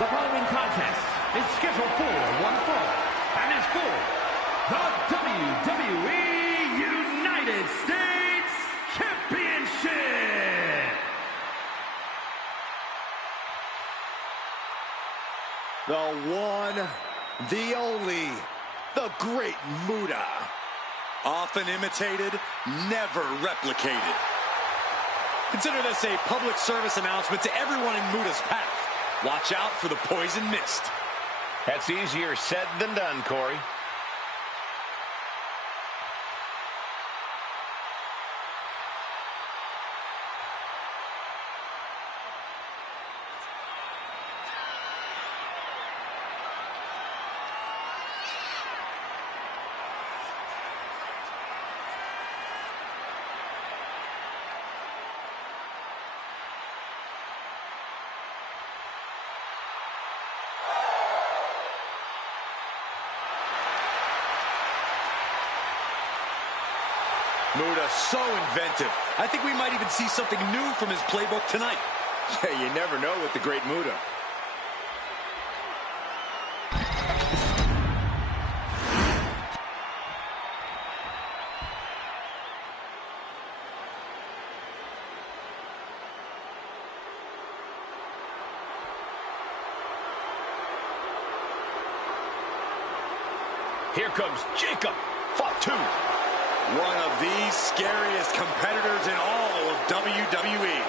The following contest is scheduled for one fall and is for the WWE United States Championship. The one, the only, the great Muta. Often imitated, never replicated. Consider this a public service announcement to everyone in Muta's path. Watch out for the poison mist. That's easier said than done, Corey. Muta, so inventive. I think we might even see something new from his playbook tonight. Yeah, you never know with the great Muta. Here comes Jacob. Fatu. One of the scariest competitors in all of WWE.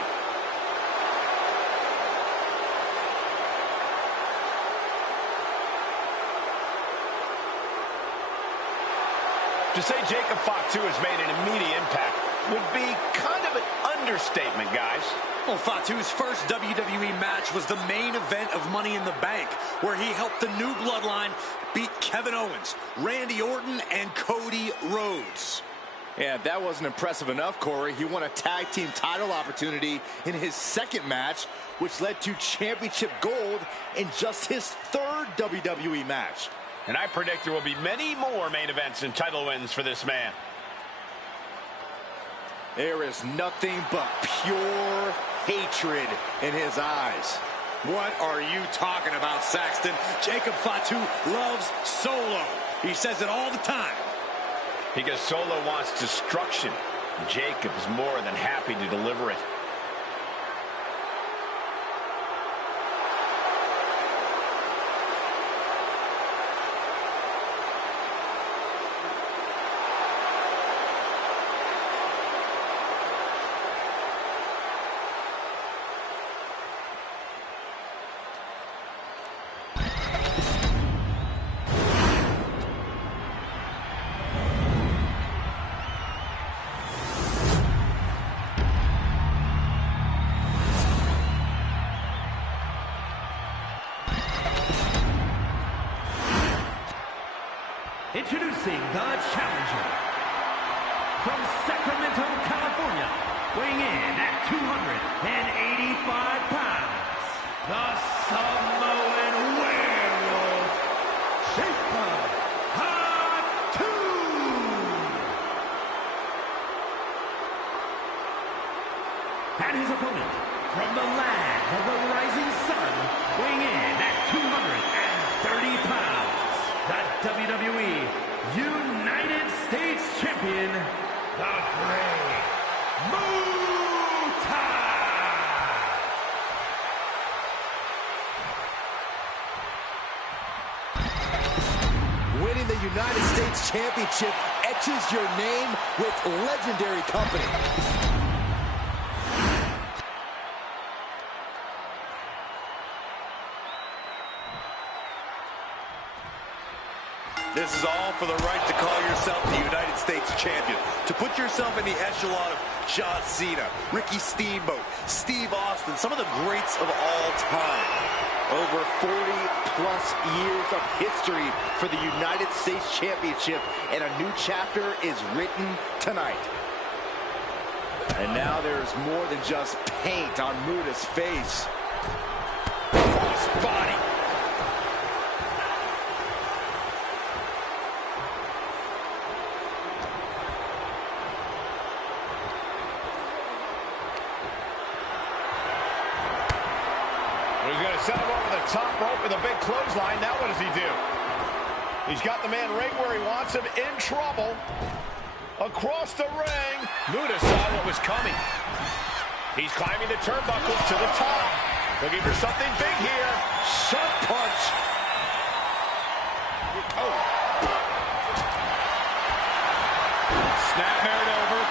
To say Jacob Fatu has made an immediate impact would be kind of an understatement, guys. Well, Fatu's first WWE match was the main event of Money in the Bank, where he helped the new bloodline beat Kevin Owens, Randy Orton, and Cody Rhodes. Yeah, if that wasn't impressive enough, Corey, he won a tag team title opportunity in his second match, which led to championship gold in just his third WWE match. And I predict there will be many more main events and title wins for this man. There is nothing but pure hatred in his eyes. What are you talking about, Saxton? Jacob Fatu loves Solo. He says it all the time. Because Solo wants destruction. Jacob is more than happy to deliver it. Introducing the challenger from Sacramento, California, weighing in at 285 pounds, the Samoan werewolf, Jacob Fatu. And his opponent from the land of the rising sun, weighing in at 230 pounds. The WWE United States Champion, the Great Muta! Winning the United States Championship etches your name with legendary company. This is all for the right to call yourself the United States Champion. To put yourself in the echelon of John Cena, Ricky Steamboat, Steve Austin, some of the greats of all time. Over 40-plus years of history for the United States Championship, and a new chapter is written tonight. And now there's more than just paint on Muta's face. Cross body. He's going to send him over the the top rope with a big clothesline. Now what does he do? He's got the man right where he wants him, in trouble. Across the ring. Muta saw what was coming. He's climbing the turnbuckles to the top. Looking for something big here. Sharp punch. Oh. Snap over.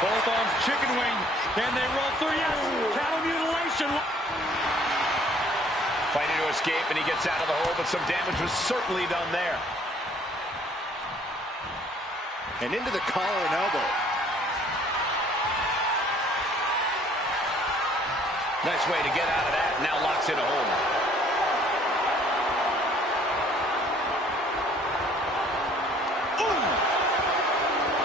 Both arms chicken wing. Can they roll through? Yes. Cattle mutilation. Fighting to escape, and he gets out of the hole, but some damage was certainly done there. And into the collar and elbow. Nice way to get out of that. Now locks in a hold.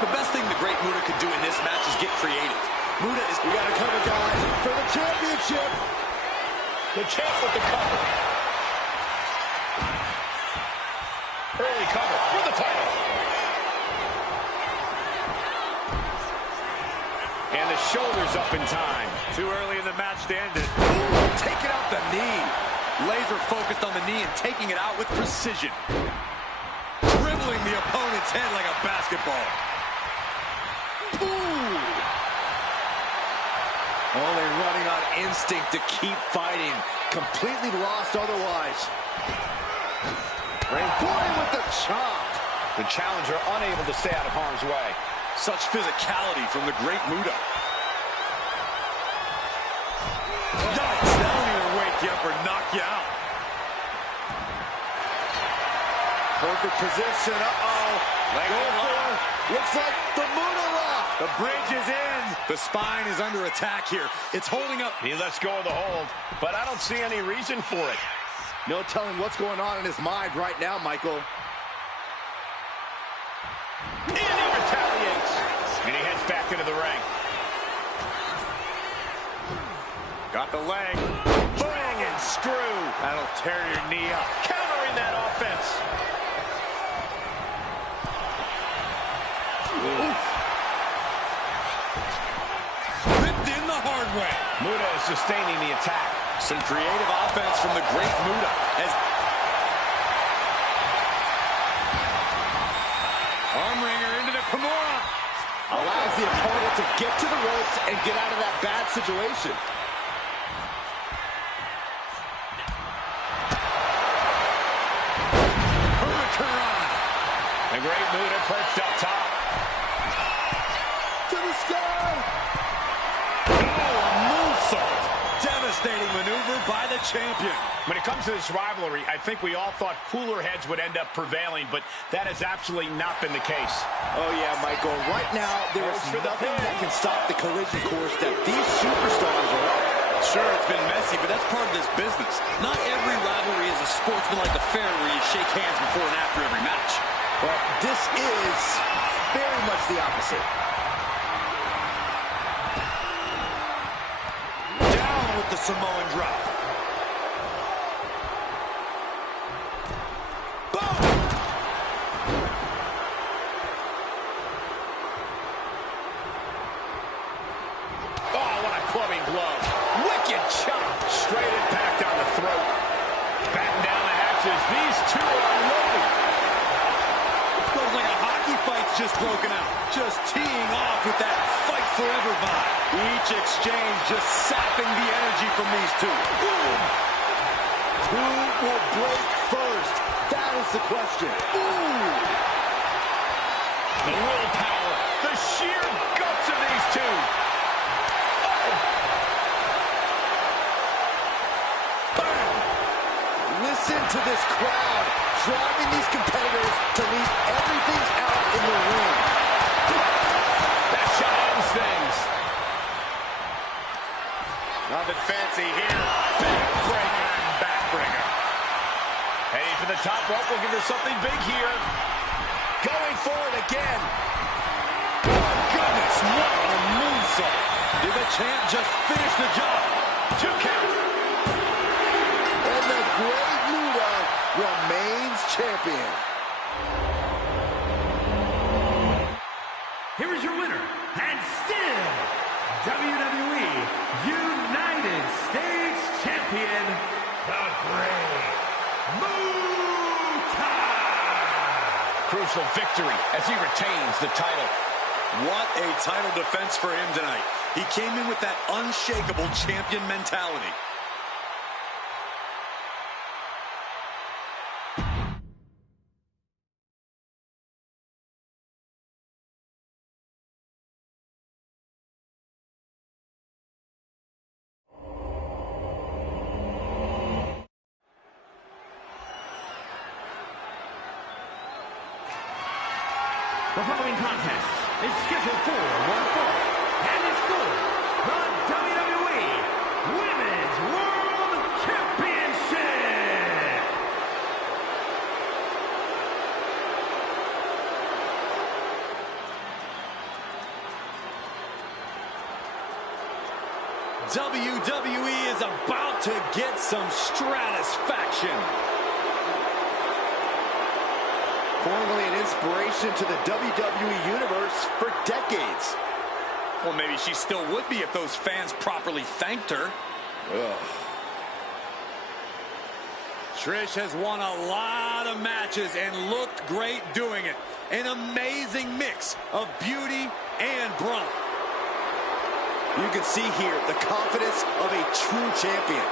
The best thing the Great Muta could do in this match is get creative. Muta is... We got to cover, guys, for the championship. The champ with the cover. Early cover for the title. And the shoulders up in time. Too early in the match to end it. Ooh, taking out the knee. Laser focused on the knee and taking it out with precision. Dribbling the opponent's head like a basketball. Ooh. Only running on instinct to keep fighting. Completely lost otherwise. Boy with the chop. The challenger unable to stay out of harm's way. Such physicality from the Great Muta. Yikes, that'll either wake you up or knock you out. Perfect position. Uh-oh. Looks like the Muta lock. The bridge is in. The spine is under attack here. It's holding up. He lets go of the hold, but I don't see any reason for it. No telling what's going on in his mind right now, Michael. And he retaliates. And he heads back into the ring. Got the leg. Bang and screw. That'll tear your knee up. Countering that offense. Ripped in the hard way. Muta is sustaining the attack. Some creative offense from the Great Muta. As Arm wringer into the Kimura. Allows the opponent to get to the ropes and get out of that bad situation. The Great Muta perched up top. To the sky. oh, a moonsault. Devastating maneuver by the champion. When it comes to this rivalry, I think we all thought cooler heads would end up prevailing, but that has absolutely not been the case. Oh, yeah, Michael. Right now, there is nothing that can stop the collision course that these superstars are on. Sure, it's been messy, but that's part of this business. Not every rivalry is a sportsmanlike affair where you shake hands before and after every match. But this is very much the opposite. Down with the Samoan drop. Boom! Oh, what a clubbing glove. Wicked chop. Straight impact on the throat. Batten down the hatches. These two are unloading. Looks like a hockey fight's just broken out. Just teeing off with that fight forever vibe. Each exchange just sapping the energy from these two. Ooh. Who will break first? That is the question. Ooh. The willpower. The sheer guts of these two. Listen to this crowd, driving these competitors to leave everything out in the ring. That shot ends things. Nothing fancy here. Backbreaker and backbreaker. Heading for the top rope, looking for something big here. Going for it again. Oh, goodness, what a moonsault. Did the champ just finish the job? 2 count. And the Great Muta remains champion. Here is your winner, and still WWE United States Champion, the Great Muta. Crucial victory as he retains the title. What a title defense for him tonight. He came in with that unshakable champion mentality. The following contest is scheduled for one fall and is for the WWE Women's World Championship. WWE is about to get some stratisfaction. Formerly an inspiration to the WWE Universe for decades. Well, maybe she still would be if those fans properly thanked her. Ugh. Trish has won a lot of matches and looked great doing it. An amazing mix of beauty and brawn. You can see here the confidence of a true champion.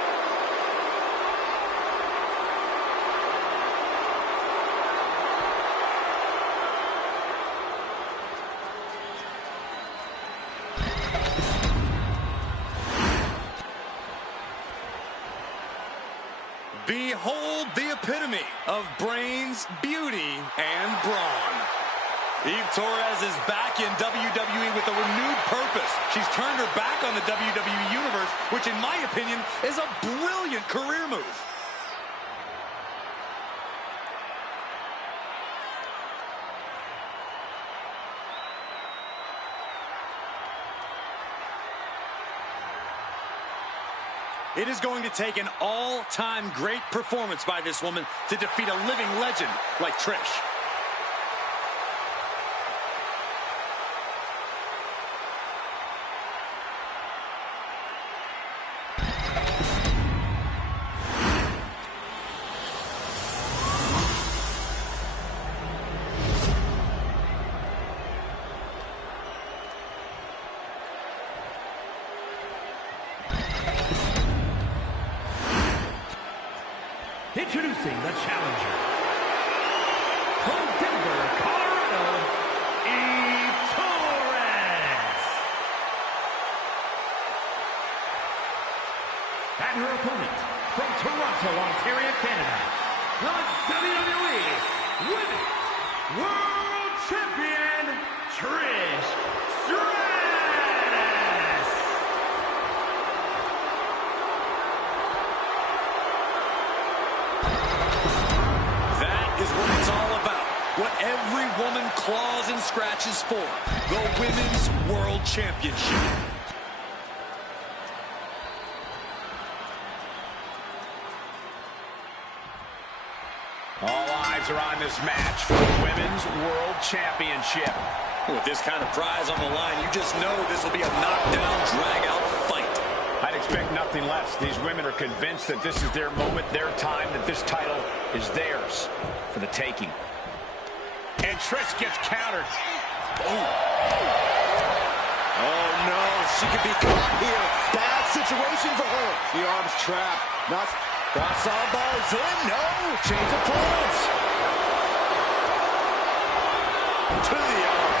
Behold the epitome of brains, beauty, and brawn. Eve Torres is back in WWE with a renewed purpose. She's turned her back on the WWE Universe, which in my opinion is a brilliant career move. It is going to take an all-time great performance by this woman to defeat a living legend like Trish. Introducing the challenger, from Denver, Colorado, Eve Torres. And her opponent, from Toronto, Ontario, Canada, the WWE Women's World Champion, Trish Stratus. Is what it's all about. What every woman claws and scratches for. The Women's World Championship. All eyes are on this match for the Women's World Championship. With this kind of prize on the line, you just know this will be a knockdown, drag-out fight. I'd expect nothing less. These women are convinced that this is their moment, their time, that this title is theirs for the taking. And Trish gets countered. Oh no, she could be caught here. Bad situation for her. The arm's trapped. Not cross elbows in. No, change of plans. To the arm.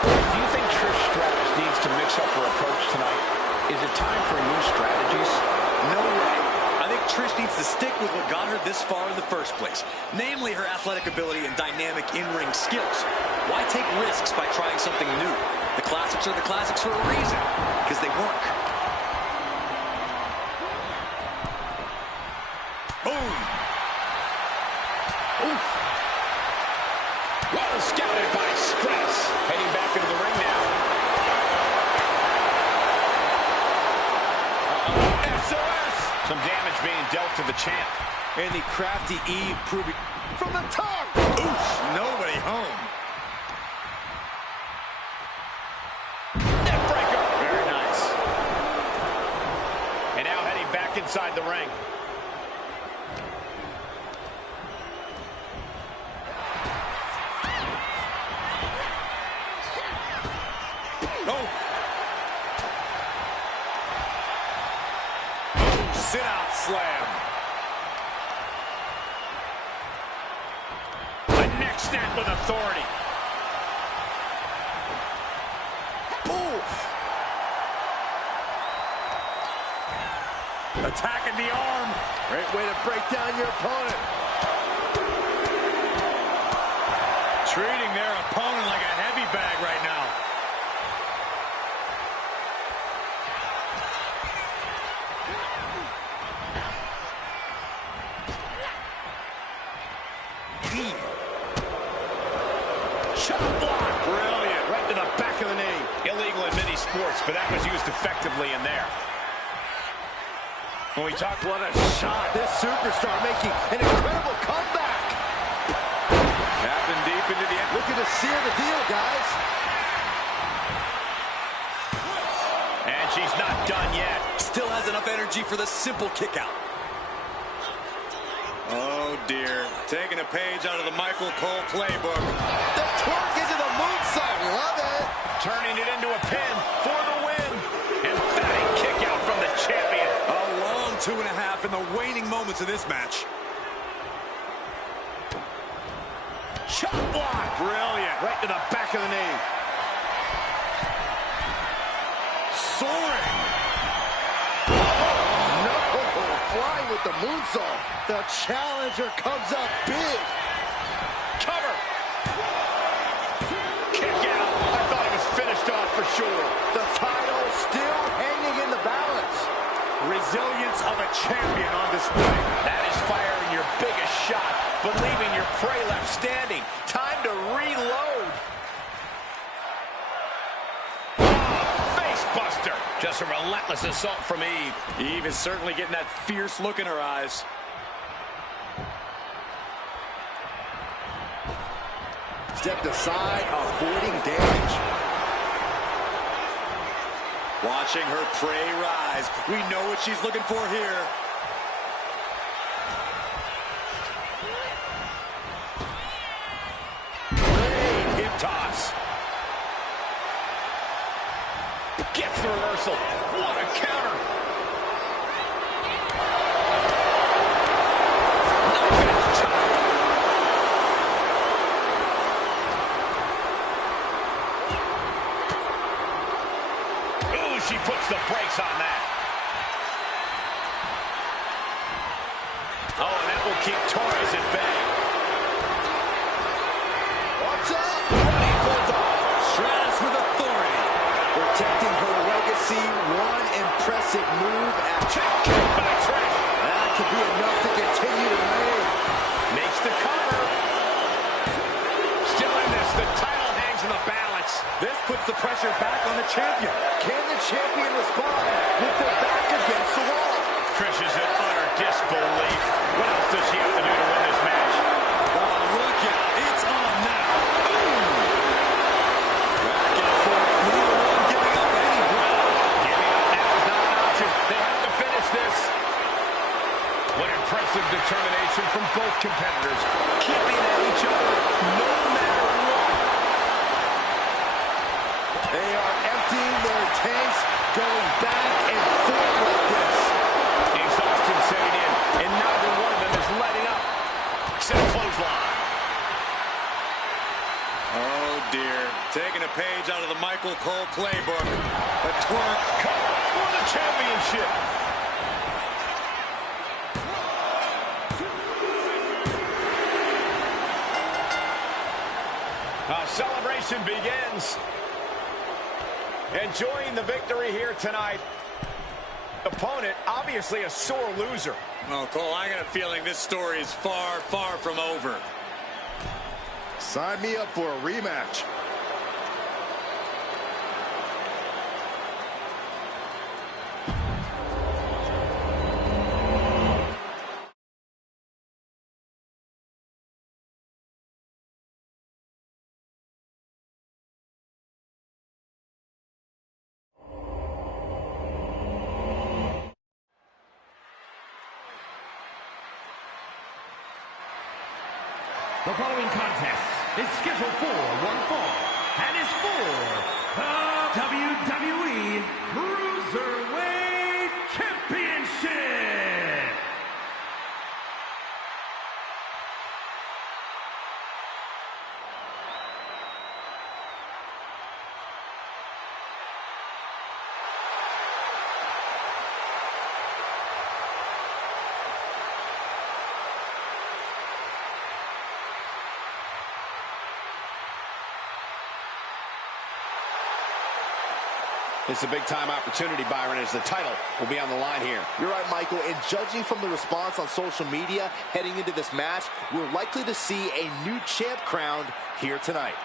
Do you think Trish Stratus needs to mix up her approach tonight? Is it time for new strategies? No way. I think Trish needs to stick with what got her this far in the first place, namely her athletic ability and dynamic in-ring skills. Why take risks by trying something new? The classics are the classics for a reason, because they work. Boom! Oof! Well scouted by Stratus. Heading back into the ring now. SOS! Some damage being dealt to the champ. And the crafty Eve proving from the top. Oof! Nobody home. Neck breaker. Very nice. And now heading back inside. inside the ring. Oh. Sit-out slam. A neck snap with authority. Oof. Attacking the arm. Great way to break down your opponent. Treating their opponent like a heavy bag right now. Shot block. Brilliant. Right to the back of the knee. Illegal in many sports, but that was used effectively in there. When we talk, What a shot. This superstar making an incredible comeback. Tapping deep into the end. Looking to seal the deal, guys. and she's not done yet. Still has enough energy for the simple kick out. Oh dear, taking a page out of the Michael Cole playbook. The twerk into the moonsault, love it. Turning it into a pin for the win. Emphatic kick out from the champion. A long 2.5 in the waning moments of this match. Shot block. Brilliant. Right to the back of the knee. Soaring. No, flying with the moonsault. The challenger comes up big. Cover. Kick out. I thought it was finished off for sure. The title still hanging in the balance. Resilience of a champion on display. That is firing your biggest shot, but leaving your prey left standing. Time to reload. Face buster. Just a relentless assault from Eve. Eve is certainly getting that fierce look in her eyes. Stepped aside, avoiding damage. Watching her prey rise. We know what she's looking for here. Great hip toss. Gets the reversal. What a counter. Knife edge chop. Ooh, she puts the brakes on that. Oh, and that will keep Torres at bay. What's up? Running bulldog. Stratus with authority. Protecting her legacy, one impressive move at Check kick by Trish. that could be enough to continue to reign. Makes the cover. Still in this. The title hangs in the balance. This puts the pressure back on the champion. Can the champion respond with their back against the wall? Trish is in utter disbelief. What else does she have to do to win this match? Oh, look out. It's on now. Boom. Back and forth. Neither one giving up any ground. Giving up now is not an option. They have to finish this. What impressive determination from both competitors. Keeping at each other no matter what. They are emptying their tanks, going back and forth like this. Exhaustion setting in, and neither one of them is letting up. Set a clothesline. Oh, dear. Taking a page out of the Michael Cole playbook. A twerk. Cover for the championship. Our celebration begins. Enjoying the victory here tonight. Opponent, obviously a sore loser. Oh, Cole, I got a feeling this story is far, far from over. Sign me up for a rematch. The following contest is scheduled for one fall and is for the WWE Cruiserweight Championship. It's a big-time opportunity, Byron, as the title will be on the line here. You're right, Michael, and judging from the response on social media heading into this match, we're likely to see a new champ crowned here tonight.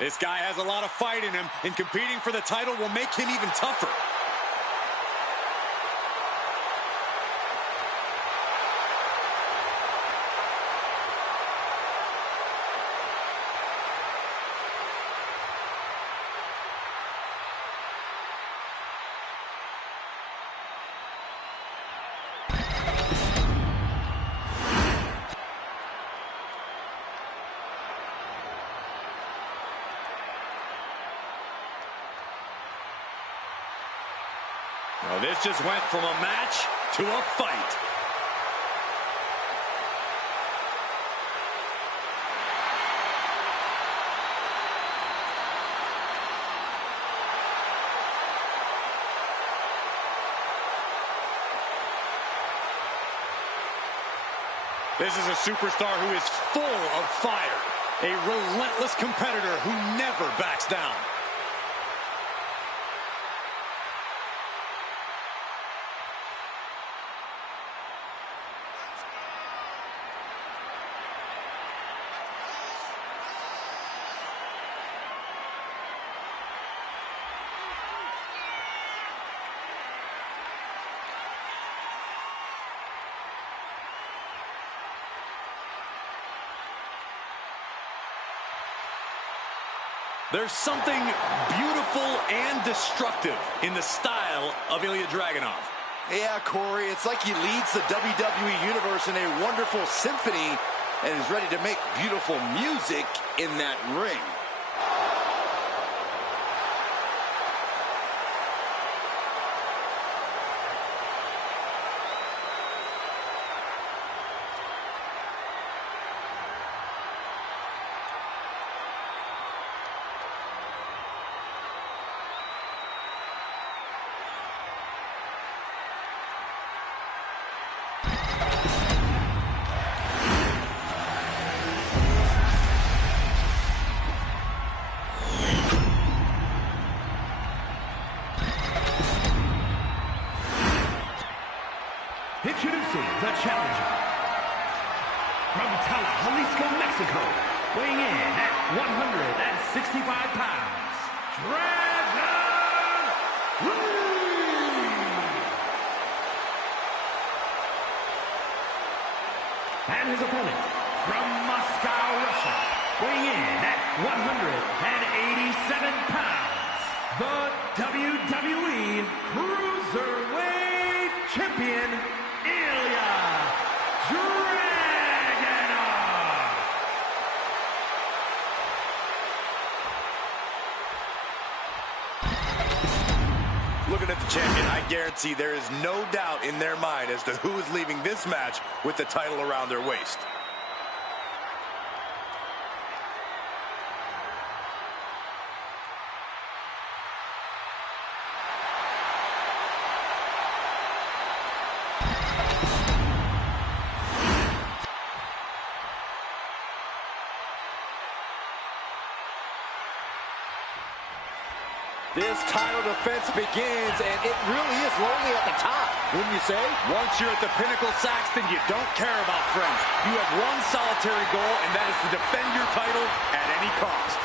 This guy has a lot of fight in him, and competing for the title will make him even tougher. Well, this just went from a match to a fight. This is a superstar who is full of fire. A relentless competitor who never backs down. There's something beautiful and destructive in the style of Ilya Dragunov. Yeah, Corey, it's like he leads the WWE Universe in a wonderful symphony and is ready to make beautiful music in that ring. Introducing the challenger from Jalisco, Mexico, weighing in at 165 pounds, Dragon Lee! And his opponent from Moscow, Russia, weighing in at 187 pounds, the WWE Cruiserweight Champion, Ilya Dragunov. Looking at the champion, I guarantee there is no doubt in their mind as to who is leaving this match with the title around their waist. This title defense begins, and it really is lonely at the top, wouldn't you say? Once you're at the pinnacle, Saxton, you don't care about friends. You have one solitary goal, and that is to defend your title at any cost.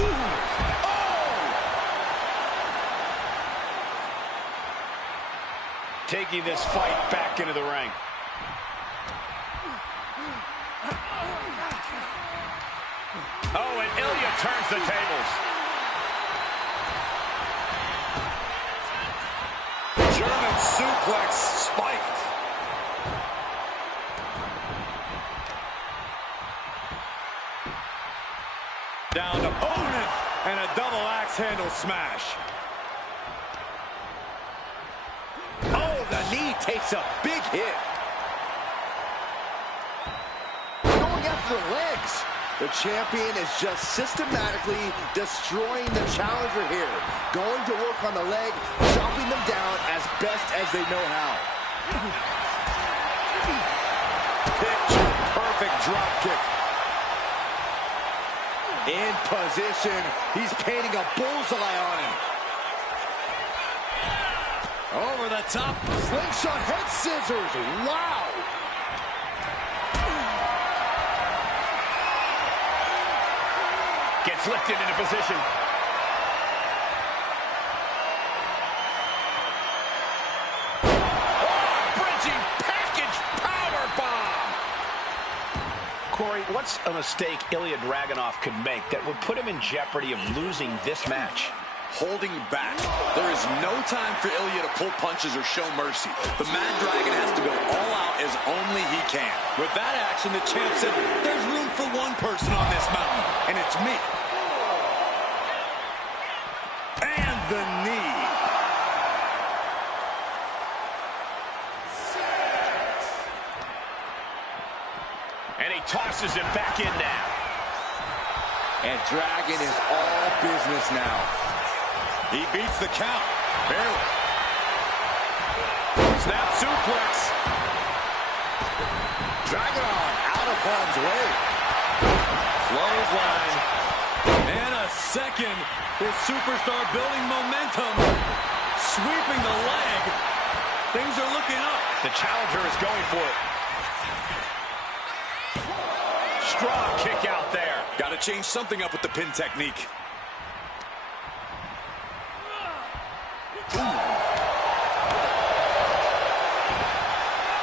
Ooh. Oh! Taking this fight back into the ring. Oh, and Ilya turns the tables. German suplex spiked. Down opponent and a double axe handle smash. Oh, the knee takes a big hit. Going after the legs. The champion is just systematically destroying the challenger here. Going to work on the leg, chopping them down as best as they know how. Picture perfect drop kick. In position, he's painting a bullseye on him. Over the top. Slingshot head scissors. Wow. Gets lifted into position. Oh, bridging package powerbomb. Corey, what's a mistake Ilya Dragunov could make that would put him in jeopardy of losing this match? Holding back. There is no time for Ilya to pull punches or show mercy. The Mad Dragon has to go all out as only he can. With that action, the champ said, there's room for one person on this mountain, and it's me. And the knee. And he tosses him back in now. And Dragon is all business now. He beats the count. Barely. Snap suplex. Dragon out of harm's way. Clothesline. And a second. This superstar building momentum. Sweeping the leg. Things are looking up. The challenger is going for it. Strong kick out there. Got to change something up with the pin technique.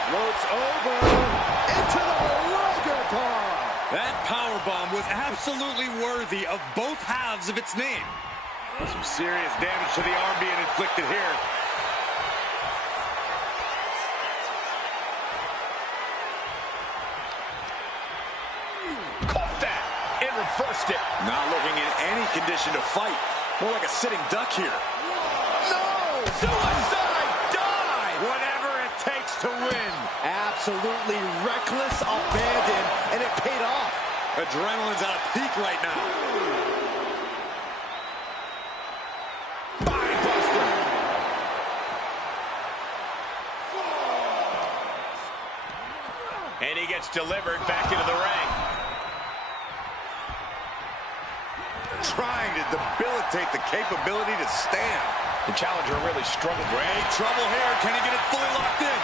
Floats over into the Liger bomb. That powerbomb was absolutely worthy of both halves of its name. Some serious damage to the arm being inflicted here. Caught that and reversed it. Not looking in any condition to fight. More like a sitting duck here. No! Suicide dive! Whatever it takes to win. Absolutely reckless abandon, and it paid off. Adrenaline's at a peak right now. Spinebuster. And he gets delivered back into the ring. Trying to debilitate the capability to stand. The challenger really struggled. Great trouble here. Can he get it fully locked in?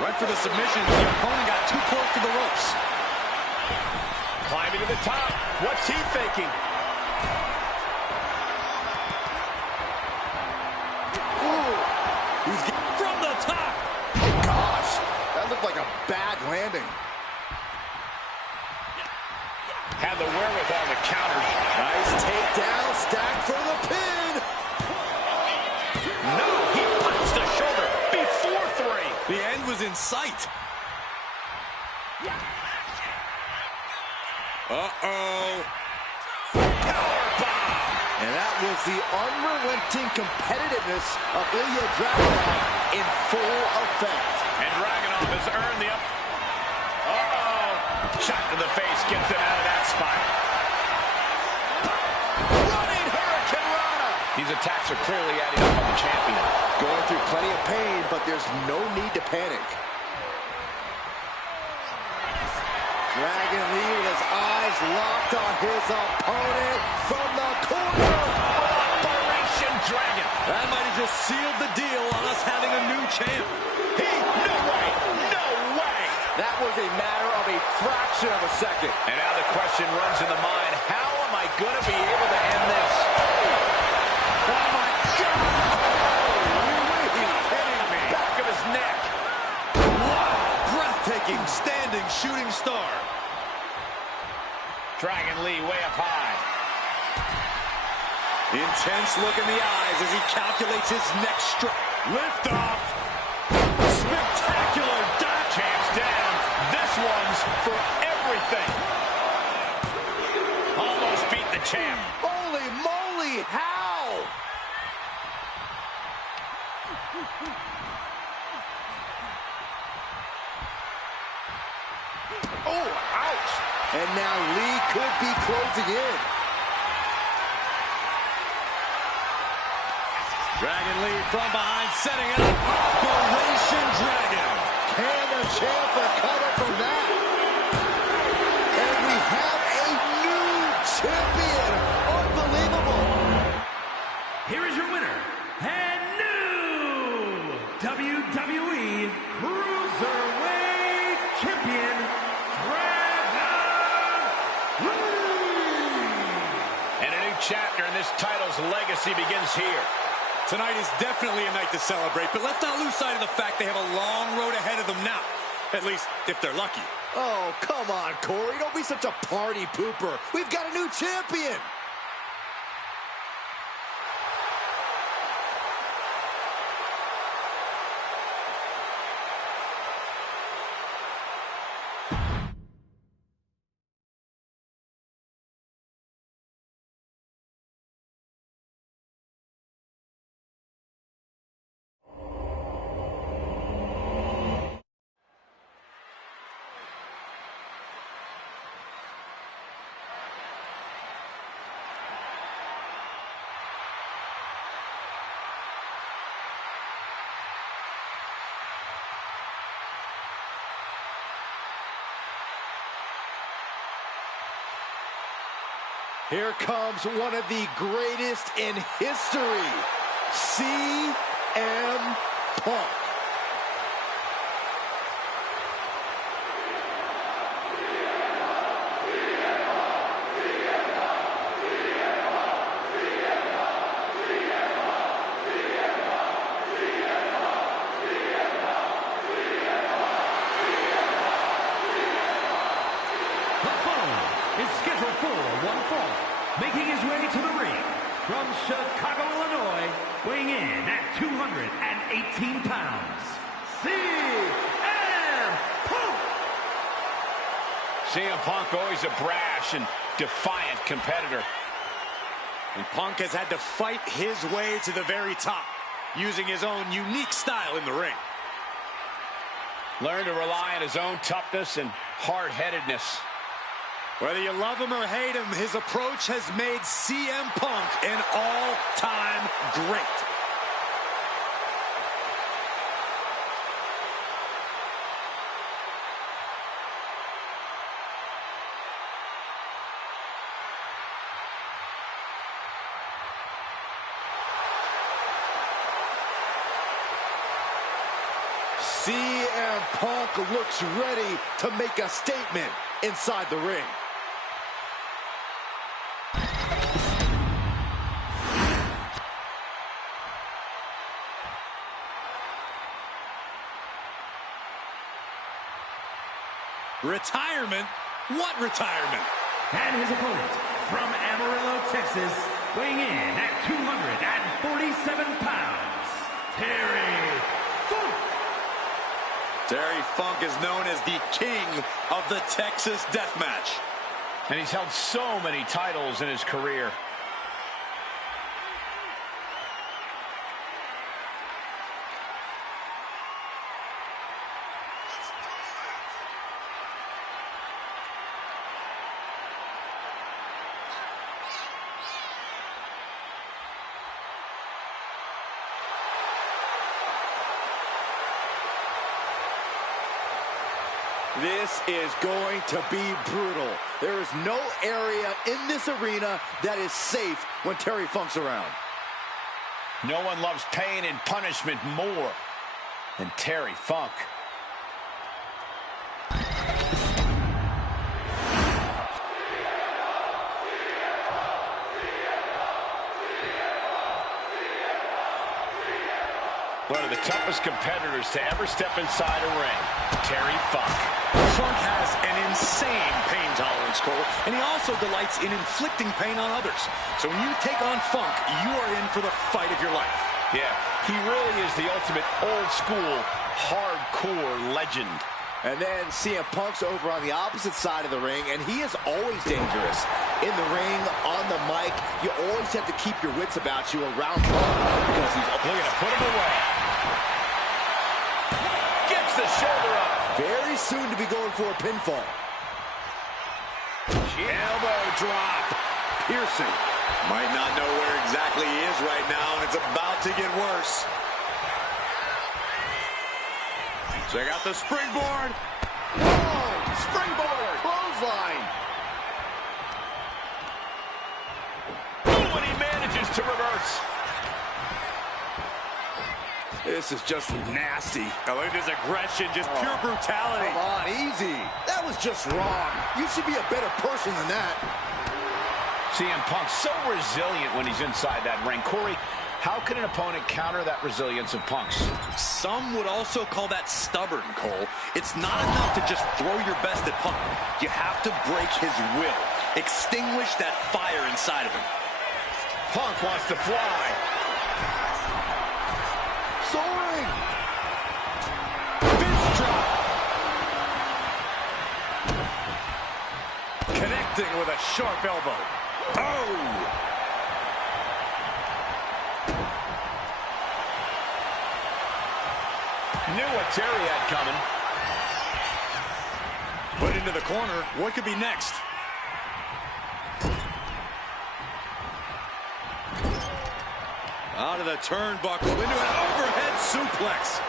Right for the submission. The opponent got too close to the ropes. Climbing to the top. What's he thinking? Ooh. He's getting from the top. Oh, gosh. That looked like a bad landing. Had the wherewithal to counter. Nice takedown, stacked for the pin. No, he punched the shoulder before three. The end was in sight. Uh-oh. And that was the unrelenting competitiveness of Ilya Dragunov in full effect. And Dragunov has earned the up. Uh-oh. Shot to the face gets him out of that spot. Running Hurricane Rana. These attacks are clearly adding up on the champion. Going through plenty of pain, but there's no need to panic. Dragon Lee with his eyes locked on his opponent from the corner. Operation Dragon. That might have just sealed the deal on us having a new champ. No way. No way. That was a matter of a fraction of a second. And now the question runs in the mind, how am I going to be able to end this? Oh, my God. Back of his neck. breathtaking standing shooting star. Dragon Lee way up high. Intense look in the eyes as he calculates his next strike. Lift off. Spectacular dive. Champ's down. This one's for everything. Almost beat the champ. Holy moly, how? Oh, ouch. And now Lee could be closing in. Dragon Lee from behind, setting it up. Operation Dragon. Can the champ recover from that? And we have a new champion. Unbelievable. Here is your winner, and new WWE Cruiserweight Champion, Dragon Lee. And a new chapter in this title's legacy begins here. Tonight is definitely a night to celebrate, but let's not lose sight of the fact they have a long road ahead of them now. At least, if they're lucky. Oh, come on, Corey. Don't be such a party pooper. We've got a new champion. Here comes one of the greatest in history, CM Punk. Making his way to the ring from Chicago, Illinois, weighing in at 218 pounds, CM Punk! CM Punk, always a brash and defiant competitor. And Punk has had to fight his way to the very top, using his own unique style in the ring. Learn to rely on his own toughness and hard-headedness. Whether you love him or hate him, his approach has made CM Punk an all-time great. CM Punk looks ready to make a statement inside the ring. Retirement? What retirement? And his opponent from Amarillo, Texas, weighing in at 247 pounds, Terry Funk. Terry Funk is known as the king of the Texas Deathmatch. And he's held so many titles in his career. This is going to be brutal. There is no area in this arena that is safe when Terry Funk's around. No one loves pain and punishment more than Terry Funk. One of the toughest toughest competitors to ever step inside a ring, Terry Funk. Funk has an insane pain tolerance, Cole, and he also delights in inflicting pain on others. So when you take on Funk, you are in for the fight of your life. Yeah, he really is the ultimate old-school, hardcore legend. And then CM Punk's over on the opposite side of the ring, and he is always dangerous. In the ring, on the mic, you always have to keep your wits about you around Punk because he's looking to put him away. Gets the shoulder up. Very soon to be going for a pinfall. Elbow drop. Piercing. Might not know where exactly he is right now, and it's about to get worse. Check out the springboard. Whoa! Springboard! Clothesline! Oh, and he manages to reverse. This is just nasty. I like this aggression, just pure brutality. Come on, easy. That was just wrong. You should be a better person than that. CM Punk so resilient when he's inside that ring. Corey, how can an opponent counter that resilience of Punk's? Some would also call that stubborn, Cole. It's not enough to just throw your best at Punk. You have to break his will. Extinguish that fire inside of him. Punk wants to fly. Soaring! Fist drop. Connecting with a sharp elbow. Oh! Knew what Terry had coming. Put into the corner. What could be next? Out of the turnbuckle into an overhead suplex.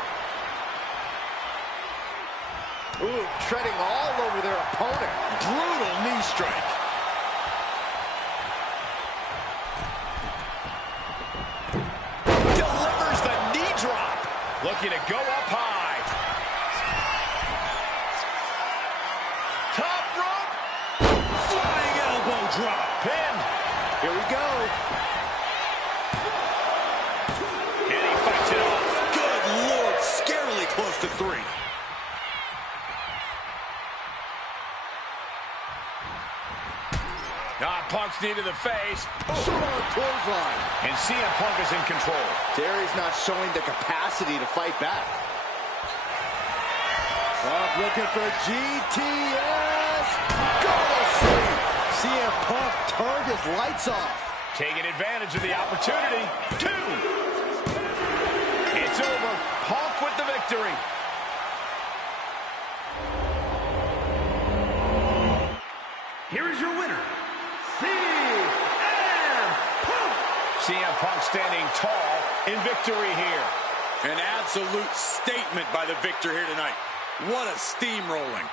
Ooh, treading all over their opponent. Brutal knee strike. Delivers the knee drop. Looking to go up high. Top rope. Flying elbow drop. Pin. Here we go. And he fights it off. Good Lord, scarily close to 3. Punk's knee to the face. Short arm clothesline. And CM Punk is in control. Terry's not showing the capacity to fight back. Punk looking for GTS. Go to sleep. CM Punk turned his lights off. Taking advantage of the opportunity. 2. It's over. Punk with the victory. Here is your winner, CM Punk standing tall in victory here. An absolute statement by the victor here tonight. What a steamrolling.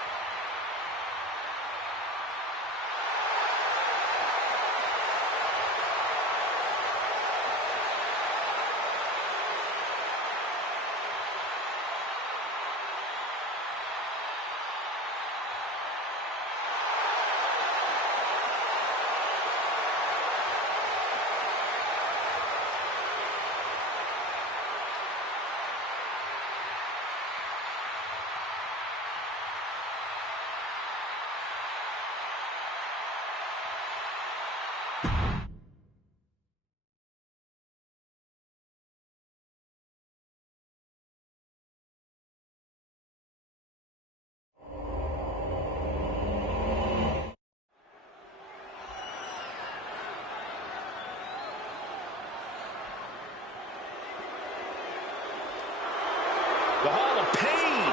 The Hall of Pain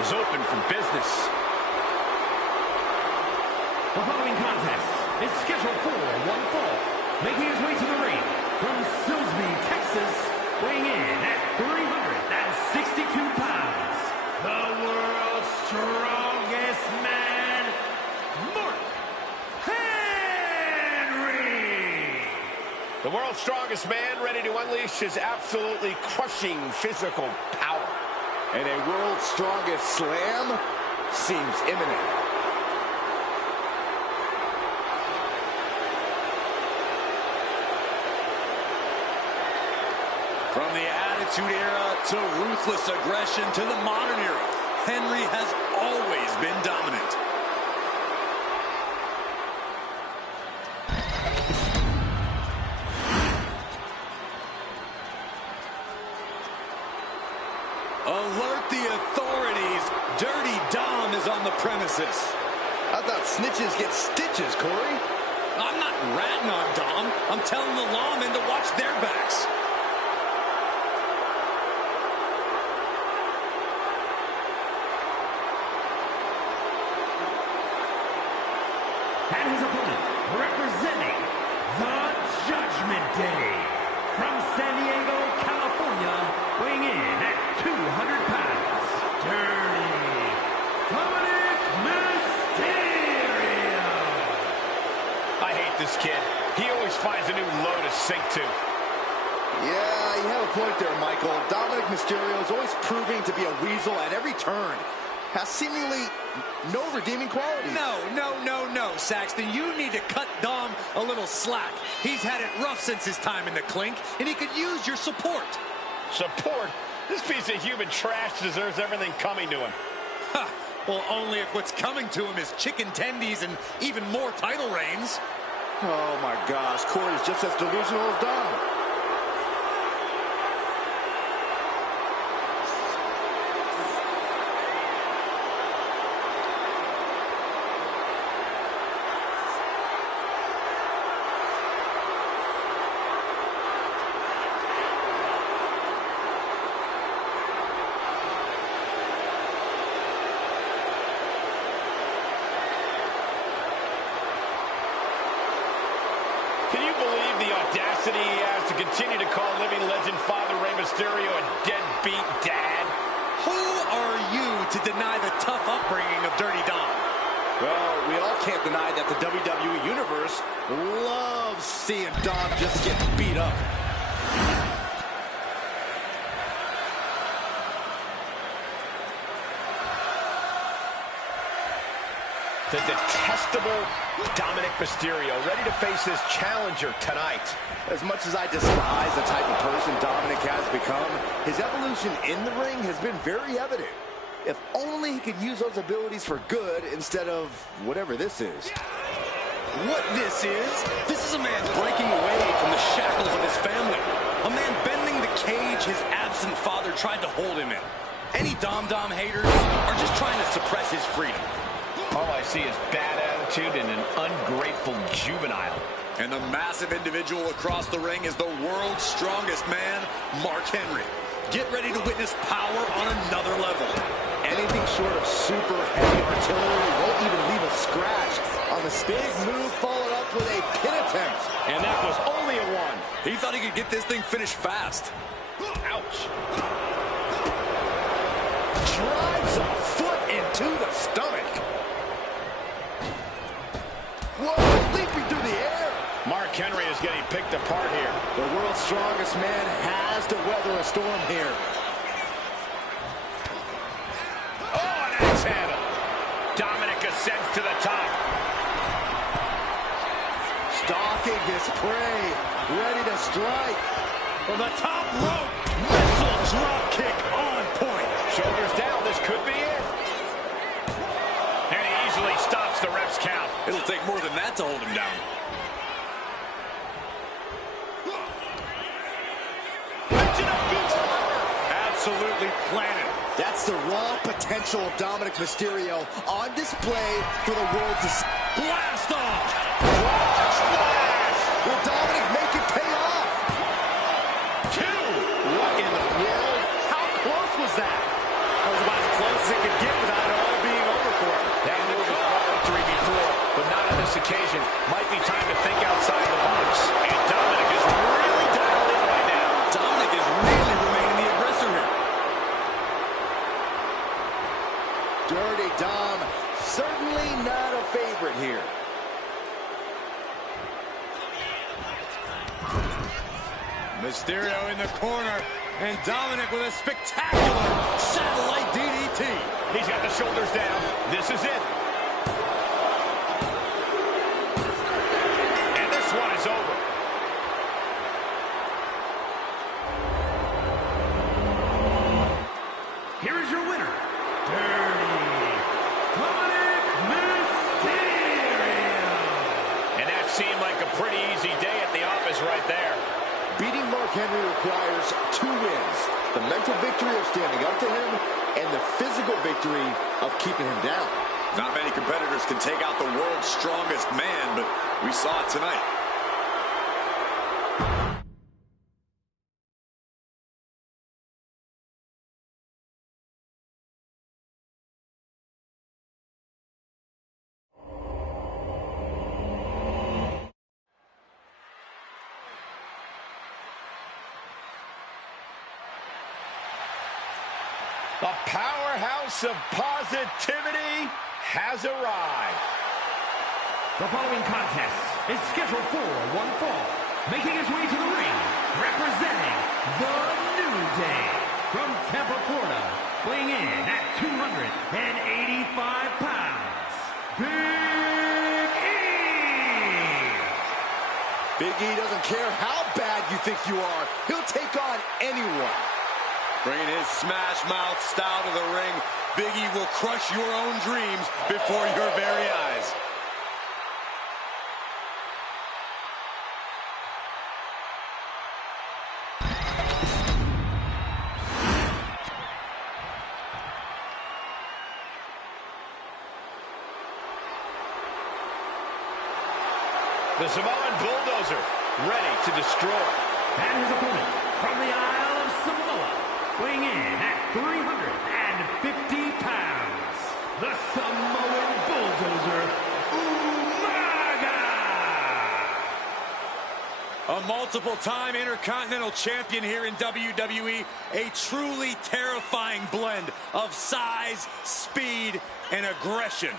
is open for business. The following contest is scheduled for one fall. Making his way to the ring from Silsbee, Texas, weighing in at 362 pounds, the world's strongest man, Mark Henry. The world's strongest man ready to unleash his absolutely crushing physical power. And a world's strongest slam seems imminent. From the Attitude Attitude Era to ruthless aggression to the modern era, Henry has always been dominant. Alert the authorities. Dirty Dom is on the premises. I thought snitches get stitches, Corey. I'm not ratting on Dom. I'm telling the lawmen to watch their backs. And his opponent, representing the Judgment Day, from San Diego, California, weighing in at 200 pounds, Dirty Dominic Mysterio. I hate this kid. He always finds a new low to sink to. Yeah, you have a point there, Michael. Dominic Mysterio is always proving to be a weasel at every turn. Has seemingly no redeeming qualities. No, Saxton. You need to cut Dom a little slack. He's had it rough since his time in the clink, and he could use your support. Support? This piece of human trash deserves everything coming to him. Ha! Well, only if what's coming to him is chicken tendies and even more title reigns. Oh, my gosh. Corey's just as delusional as Dom. The audacity he has to continue to call living legend Father Rey Mysterio a deadbeat dad. Who are you to deny the tough upbringing of Dirty Dom? Well, we all can't deny that the WWE Universe loves seeing Dom just get beat up. The detestable Dominic Mysterio, ready to face his challenger tonight. As much as I despise the type of person Dominic has become, his evolution in the ring has been very evident. If only he could use those abilities for good instead of whatever this is. What this is? This is a man breaking away from the shackles of his family. A man bending the cage his absent father tried to hold him in. Any Dom haters are just trying to suppress his freedom. All I see is bad attitude and an ungrateful juvenile. And the massive individual across the ring is the world's strongest man, Mark Henry. Get ready to witness power on another level. Anything short of super heavy artillery won't even leave a scratch on the big move followed up with a pin attempt. And that was only a one. He thought he could get this thing finished fast. Ouch. Drives a foot into the stomach. Whoa, leaping through the air. Mark Henry is getting picked apart here. The world's strongest man has to weather a storm here. Oh, an axe handle. Dominic ascends to the top. Stalking his prey, ready to strike. From the top rope, missile drop kick on point. Shoulders down, this could be it. And he easily stops the ref's count. It'll take more than that to hold him down. Absolutely planted. That's the raw potential of Dominic Mysterio on display for the world to see. Blast off! Splash! Will Dominic make it pay off? Two! What in the world? How close was that? That was about as close as it could get without it all being over for him. That move has brought victory before, but not on this occasion. Might be time to think outside the box. And Dominic is really dialed in right now. Dominic is really remaining the aggressor here. Dirty Dom, certainly not a favorite here. Mysterio in the corner, and Dominic with a spectacular satellite DDT. He's got the shoulders down. This is it. And this one is over. pretty easy day at the office right there. Beating Mark Henry requires 2 wins. The mental victory of standing up to him and the physical victory of keeping him down. Not many competitors can take out the world's strongest man, but we saw it tonight. The powerhouse of positivity has arrived. The following contest is scheduled for one fall. Making his way to the ring, representing the New Day from Tampa, Florida, weighing in at 285 pounds, Big E! Big E doesn't care how bad you think you are. He'll take on anyone. Bringing his smash mouth style to the ring, Big E will crush your own dreams before your very eyes. The Samoan Bulldozer, ready to destroy. And his opponent from the Isle of Samoa, weighing in at 350 pounds, the Samoan Bulldozer, Umaga! A multiple-time Intercontinental Champion here in WWE, a truly terrifying blend of size, speed, and aggression.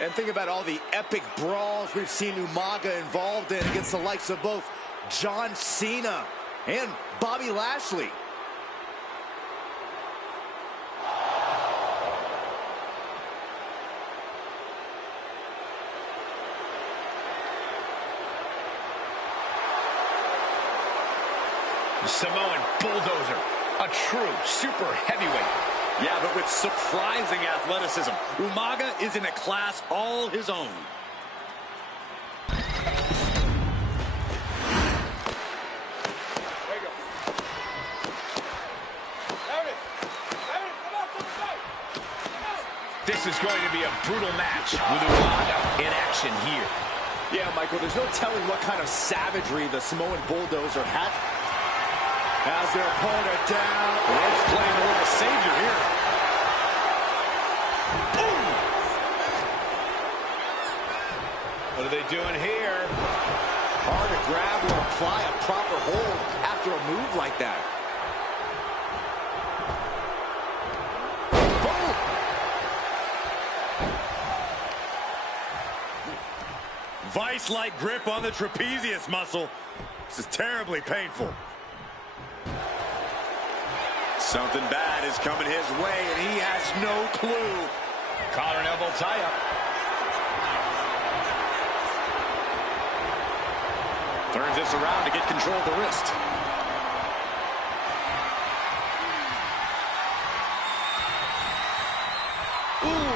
And think about all the epic brawls we've seen Umaga involved in against the likes of both John Cena and Bobby Lashley. The Samoan Bulldozer, a true super heavyweight. Yeah, but with surprising athleticism. Umaga is in a class all his own. This is going to be a brutal match with Umaga in action here. Yeah, Michael, there's no telling what kind of savagery the Samoan Bulldozer had. As their opponent down. He's playing a little savior here. Boom! What are they doing here? Hard to grab or apply a proper hold after a move like that. Boom! Vice-like grip on the trapezius muscle. This is terribly painful. Something bad is coming his way, and he has no clue. Collar and elbow tie-up. Turns this around to get control of the wrist. Ooh!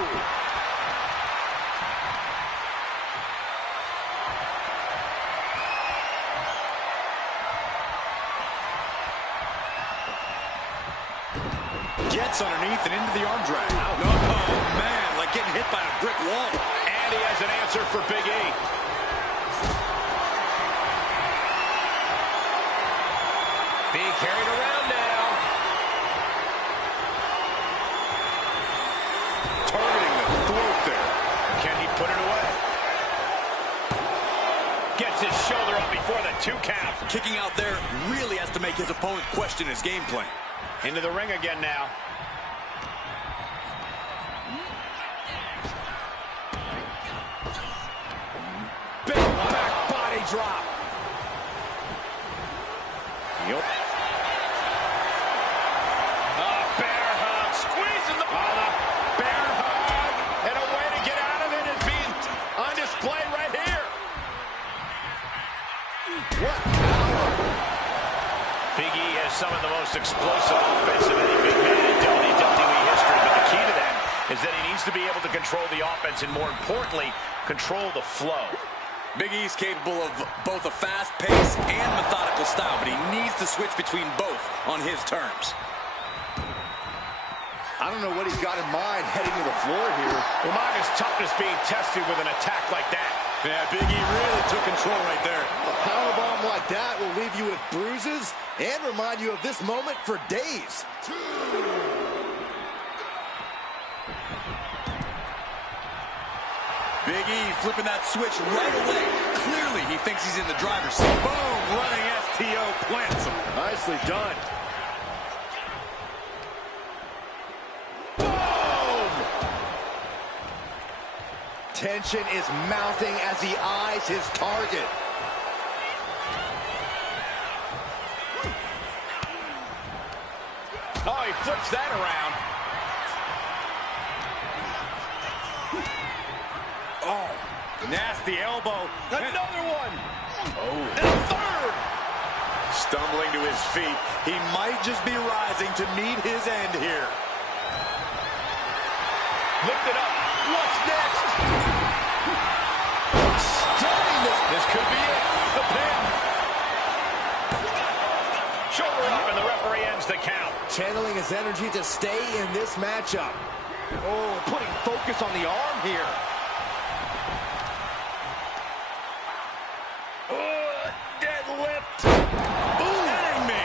Gets underneath and into the arm drag. Oh, man, like getting hit by a brick wall. And he has an answer for Big E. Being carried around now. Targeting the throat there. Can he put it away? Gets his shoulder up before the 2 count. Kicking out there really has to make his opponent question his game plan. Into the ring again now. Big back body drop. Yep. Bear hug. Squeezing the bear hug. And a way to get out of it is being on display right here. What power. Big E has some of the most explosive offense of any big man in WWE history, but the key to that is that he needs to be able to control the offense and, more importantly, control the flow. Big E's capable of both a fast pace and methodical style, but he needs to switch between both on his terms. I don't know what he's got in mind heading to the floor here. Umaga's toughness being tested with an attack like that. Yeah, Big E really took control right there. A powerbomb like that will leave you with bruises and remind you of this moment for days. Big E flipping that switch right away. Clearly, he thinks he's in the driver's seat. Boom! Running STO plants him. Nicely done. Tension is mounting as he eyes his target. Oh, he flips that around. Oh, nasty elbow. Another one. Oh. And a third. Stumbling to his feet. He might just be rising to meet his end here. Lift it up. What's next? Stunning this. This could be it. The pin. Shoulder up, and the referee ends the count. Channeling his energy to stay in this matchup. Oh, putting focus on the arm here. Deadlift. Kidding me.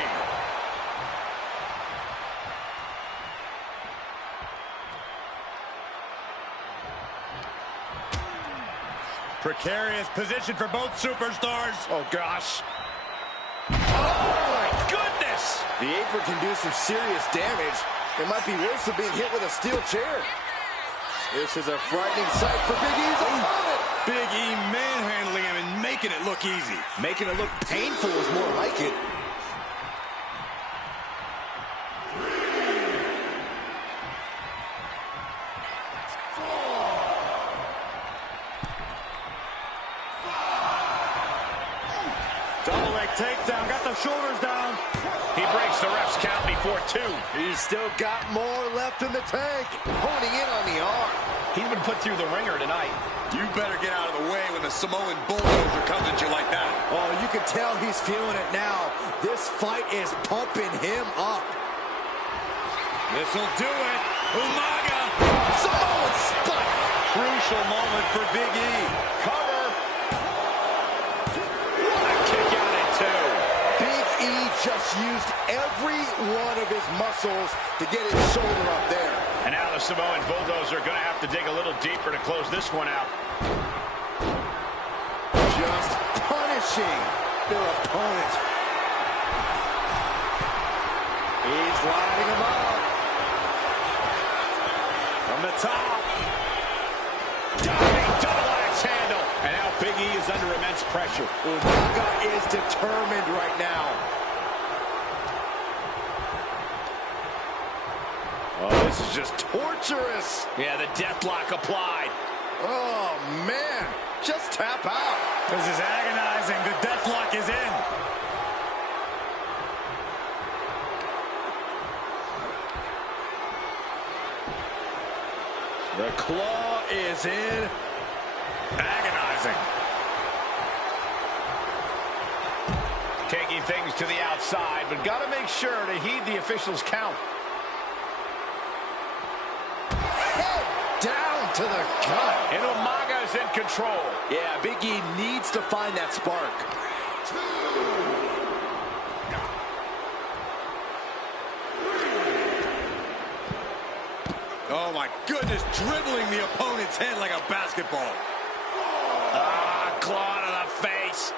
Precarious position for both superstars. Oh, gosh. Oh, my goodness. The apron can do some serious damage. It might be worse than being hit with a steel chair. This is a frightening sight for Big E's opponent. Big E manhandling him and making it look easy. Making it look painful is more like it. Double leg takedown, got the shoulders down. He breaks the ref's count before 2. He's still got more left in the tank. Honing in on the arm. He's been put through the ringer tonight. You better get out of the way when the Samoan bulldozer comes at you like that. Oh, you can tell he's feeling it now. This fight is pumping him up. This'll do it. Umaga. Samoan spike. Crucial moment for Big E. Cover. What a kick out at 2. Big E just used every one of his muscles to get his shoulder up there. And now the Samoan bulldozer going to have to dig a little deeper to close this one out. Just punishing their opponent. He's lining him up. From the top. Diving double axe handle. And now Big E is under immense pressure. Umaga is determined right now. Oh, this is just torturous. Yeah, the death lock applied. Oh, man. Just tap out. This is agonizing. The deathlock is in. The claw is in. Agonizing. Taking things to the outside, but got to make sure to heed the official's count. Head down to the gut. And Umaga is in control. Yeah, Big E needs to find that spark. Oh, my goodness. Dribbling the opponent's head like a basketball. Claw to the face.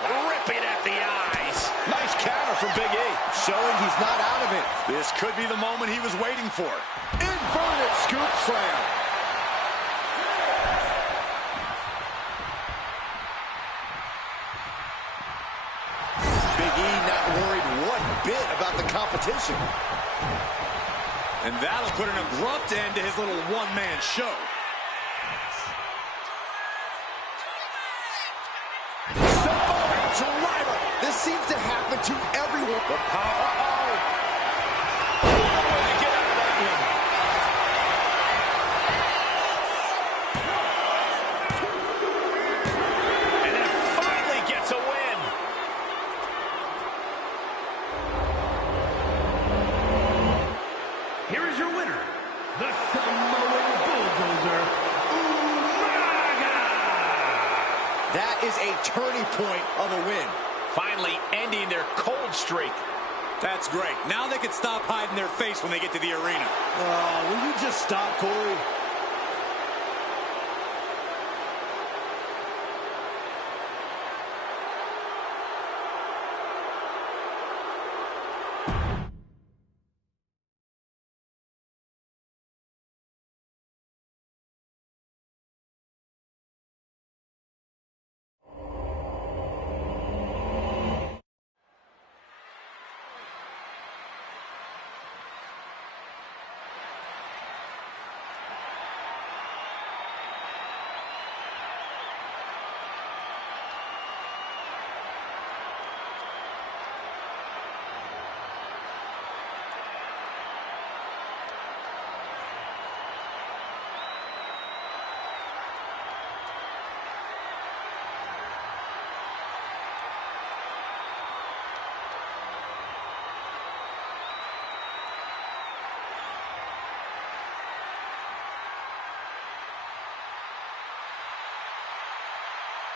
Ripping at the eyes. Nice counter from Big E. Showing he's not out of it. This could be the moment he was waiting for. Inverted scoop slam. Big E not worried one bit about the competition. And that'll put an abrupt end to his little one-man show. To Libre. This seems to happen to everyone. The power. Get out of that one. That is a turning point of a win. Finally ending their cold streak. That's great. Now they can stop hiding their face when they get to the arena. Oh, will you just stop, Corey?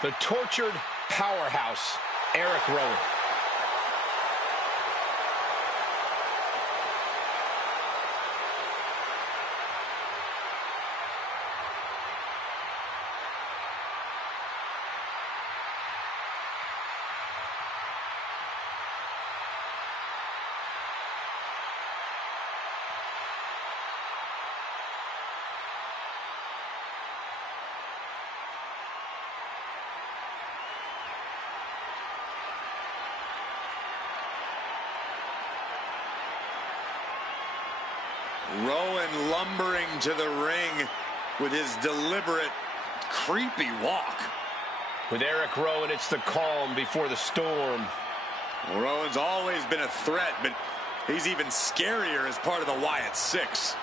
The tortured powerhouse, Eric Rowan. Rowan lumbering to the ring with his deliberate, creepy walk. With Eric Rowan, it's the calm before the storm. Well, Rowan's always been a threat, but he's even scarier as part of the Wyatt Six.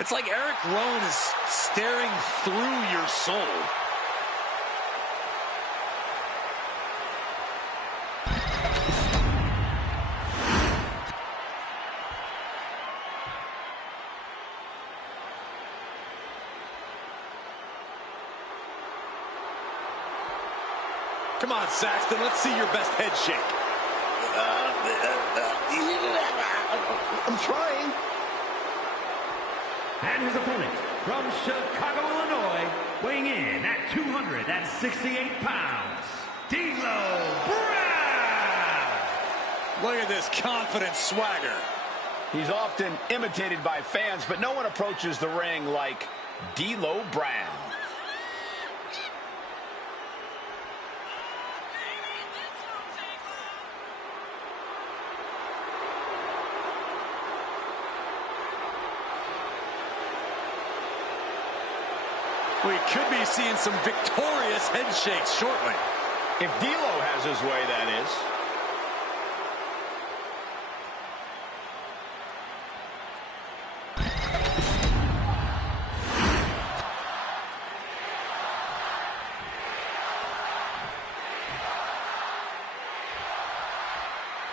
It's like Eric Rowan is staring through your soul. Come on, Saxton, let's see your best head shake. I'm trying. And his opponent from Chicago, Illinois, weighing in at 268 pounds, D'Lo Brown. Look at this confident swagger. He's often imitated by fans, but no one approaches the ring like D'Lo Brown. We could be seeing some victorious head shakes shortly. If D'Lo has his way, that is.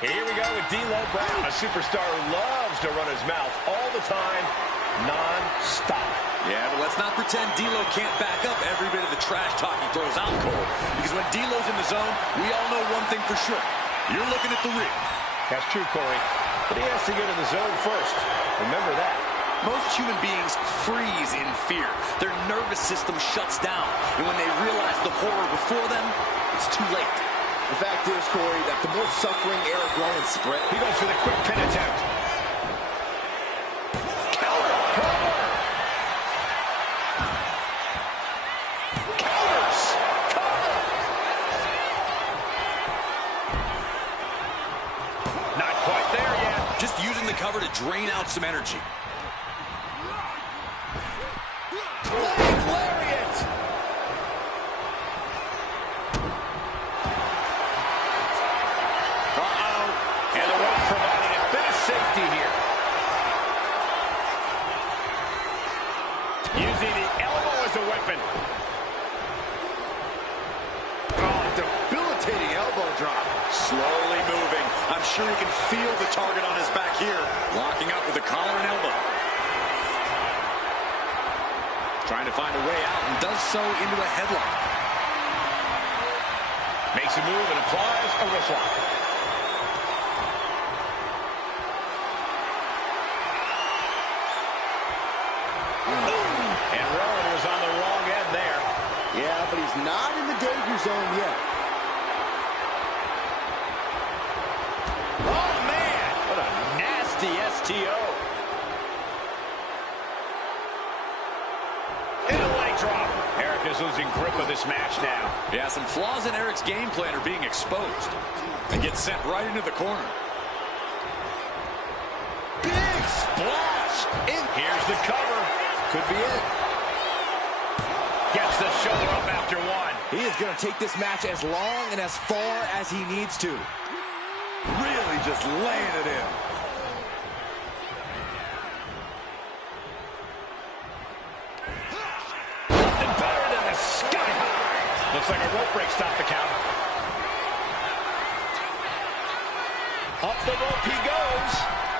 Here we go with D'Lo Brown. A superstar who loves to run his mouth all the time, non-stop. Yeah, but let's not pretend D'Lo can't back up every bit of the trash talk he throws out, Cole. Because when D'Lo's in the zone, we all know one thing for sure. You're looking at the ring. That's true, Corey. But he has to get in the zone first. Remember that. Most human beings freeze in fear. Their nervous system shuts down. And when they realize the horror before them, it's too late. The fact is, Corey, that the more suffering Eric Rowan spread. He goes for the quick pin attempt. Just using the cover to drain out some energy. Lariat! Using the elbow as a weapon. Oh, debilitating elbow drop. Slowly moving. I'm sure he can feel the target on his back here. Locking up with the collar and elbow. Trying to find a way out and does so into a headlock. Makes a move and applies a wrist lock. And Rowan was on the wrong end there. Yeah, but he's not in the danger zone yet. Oh, man! What a nasty STO. And a leg drop. Eric is losing grip of this match now. Yeah, some flaws in Eric's game plan are being exposed. And gets sent right into the corner. Big splash. Here's the cover. Could be it. Gets the shoulder up after one. He is going to take this match as long and as far as he needs to. Really just laying it in. Nothing better than the sky high. Looks like a rope break stopped the count. Up the rope he goes.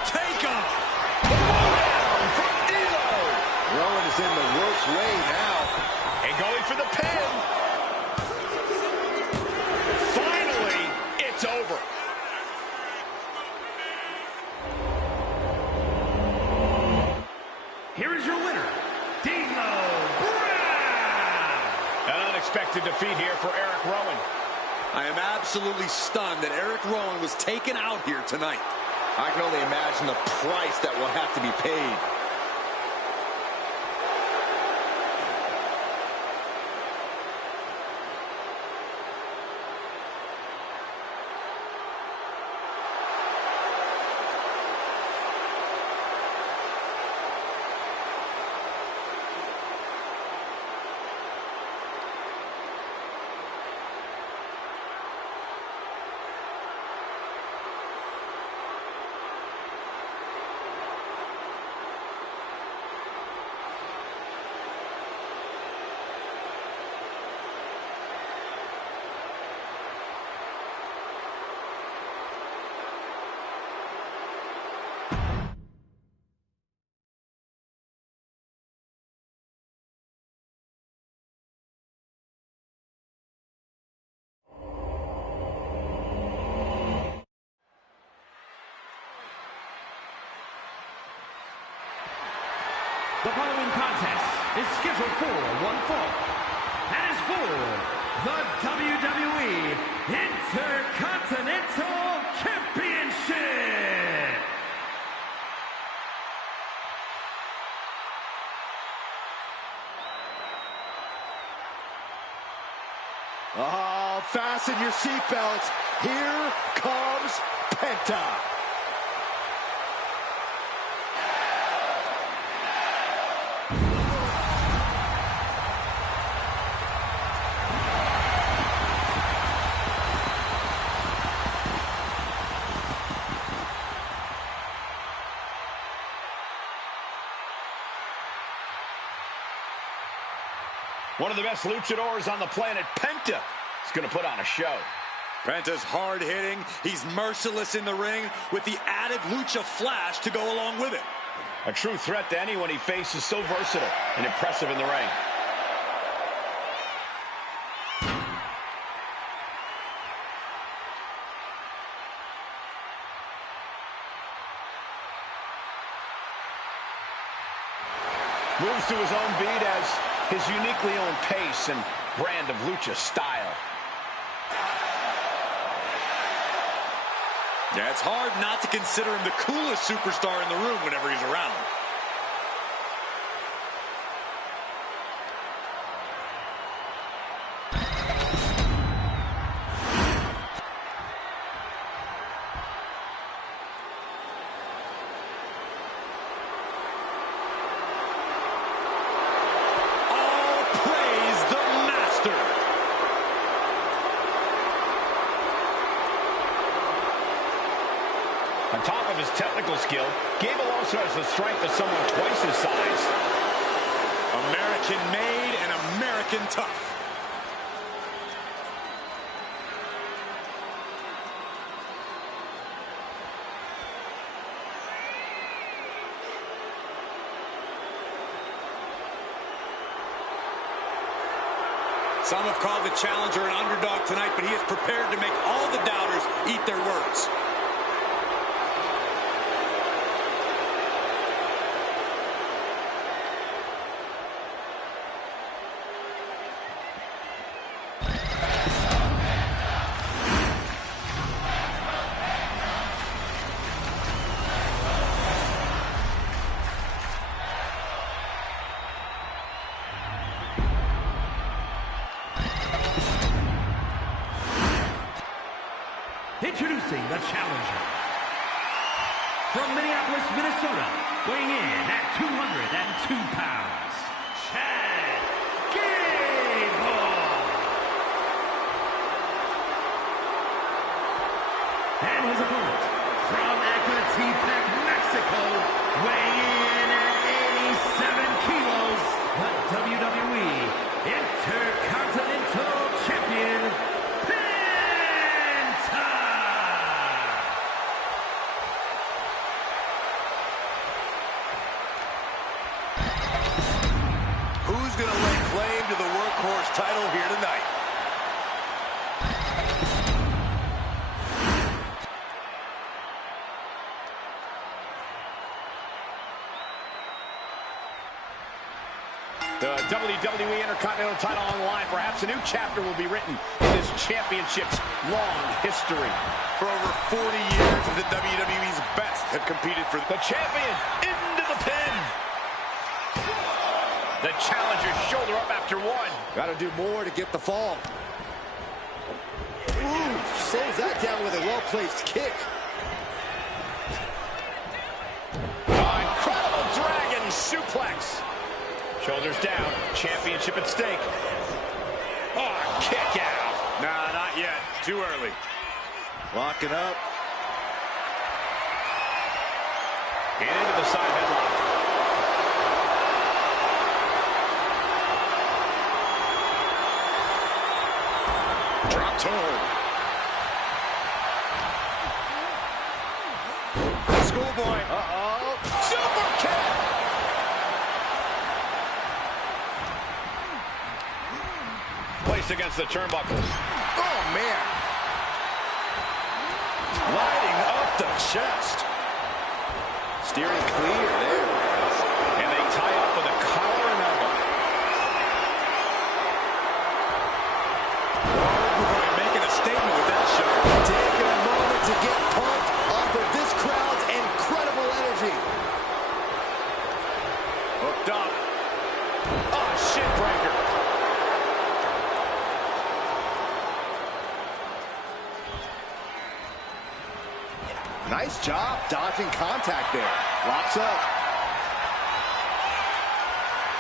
Take off. Rowan is in the ropes way now. And going for the pin. Finally, it's over. Here is your winner, D'Lo Brown. An unexpected defeat here for Eric Rowan. I am absolutely stunned that Eric Rowan was taken out here tonight. I can only imagine the price that will have to be paid. The following contest is scheduled for one fall and is for the WWE Intercontinental Championship. Oh, fasten your seatbelts. Here comes Penta. One of the best luchadors on the planet, Penta, is going to put on a show. Penta's hard-hitting. He's merciless in the ring with the added lucha flash to go along with it. A true threat to anyone he faces, so versatile and impressive in the ring. Moves to his own beat as his uniquely own pace and brand of lucha style. Yeah, it's hard not to consider him the coolest superstar in the room whenever he's around. On top of his technical skill, Gable also has the strength of someone twice his size. A American-made and American tough. Some have called the challenger an underdog tonight, but he is prepared to make all the doubters eat their words. Introducing the challenger. From Minneapolis, Minnesota, weighing in at 202 pounds, Chad Gable. And his opponent, from Ecatepec, Mexico, weighing in at 87 kilos, the WWE Intercontinental Champion, Who's going to lay claim to the workhorse title here tonight? The WWE Intercontinental title on the line. Perhaps a new chapter will be written in this championship's long history. For over 40 years, the WWE's best have competed for the champion into the pin. The challenger's shoulder up after one. Got to do more to get the fall. Ooh, slows that down with a well-placed kick. Incredible dragon suplex. Shoulders down, championship at stake. Oh, kick out. Nah, not yet. Too early. Locking up. And into the side headlock. Drop toe. Schoolboy. Uh-oh. Super kick. Placed against the turnbuckles. Oh, man. Lighting up the chest. Steering clear there. And they tie up with a collar and elbow. Making a statement with that shot. Taking a moment to get pumped off of this crowd's incredible energy. Hooked up. Oh, shit breaker. Nice job dodging contact there. Locks up.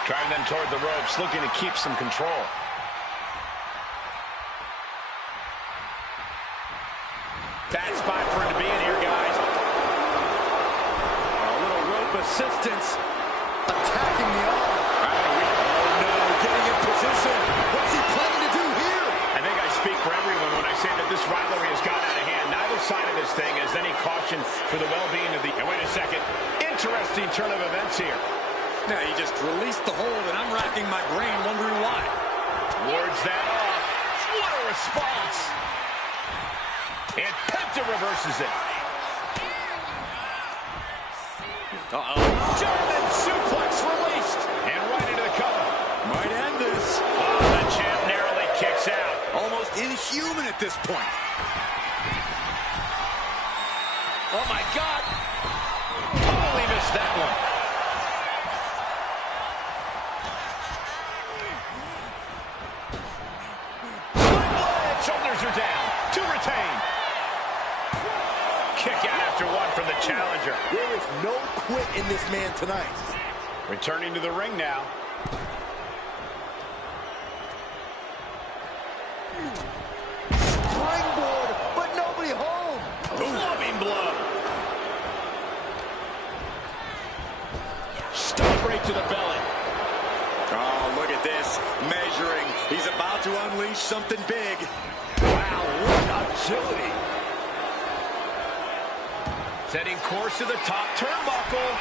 Driving them toward the ropes, looking to keep some control. Bad spot for him to be in here, guys. A little rope assistance. Attacking the arm. Oh, no. Getting in position. What's he planning to do here? I think I speak for everyone when I say that this rivalry has gotten out of hand. Neither side of this thing has any caution for the well-being of the... And wait a second. Interesting turn of events here. Now, he just released the hold, and I'm racking my brain wondering why. Wards that off. What a response. And Penta reverses it. Uh-oh. German suplex released. And right into the cover. Might end this. Oh, the champ narrowly kicks out. Almost inhuman at this point. Oh, my God. Totally missed that one. Shoulders are down. To retain. Kick out after one from the challenger. There is no quit in this man tonight. Returning to the ring now. Springboard, but nobody home. Loving blow. Stomp right to the belly. Oh, look at this, measuring. He's about to unleash something big. Wow, what agility. Setting course to the top turnbuckle.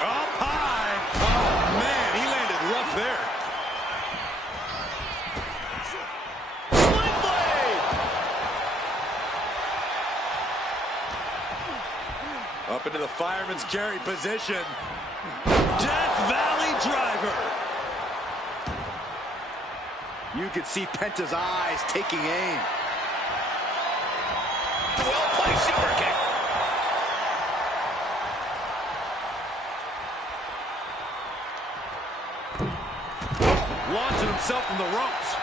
Up high. Oh, man, he landed rough there. Sling blade. Up into the fireman's carry position. Death Valley driver. You could see Penta's eyes taking aim. Well-placed super kick. Launching himself from the ropes.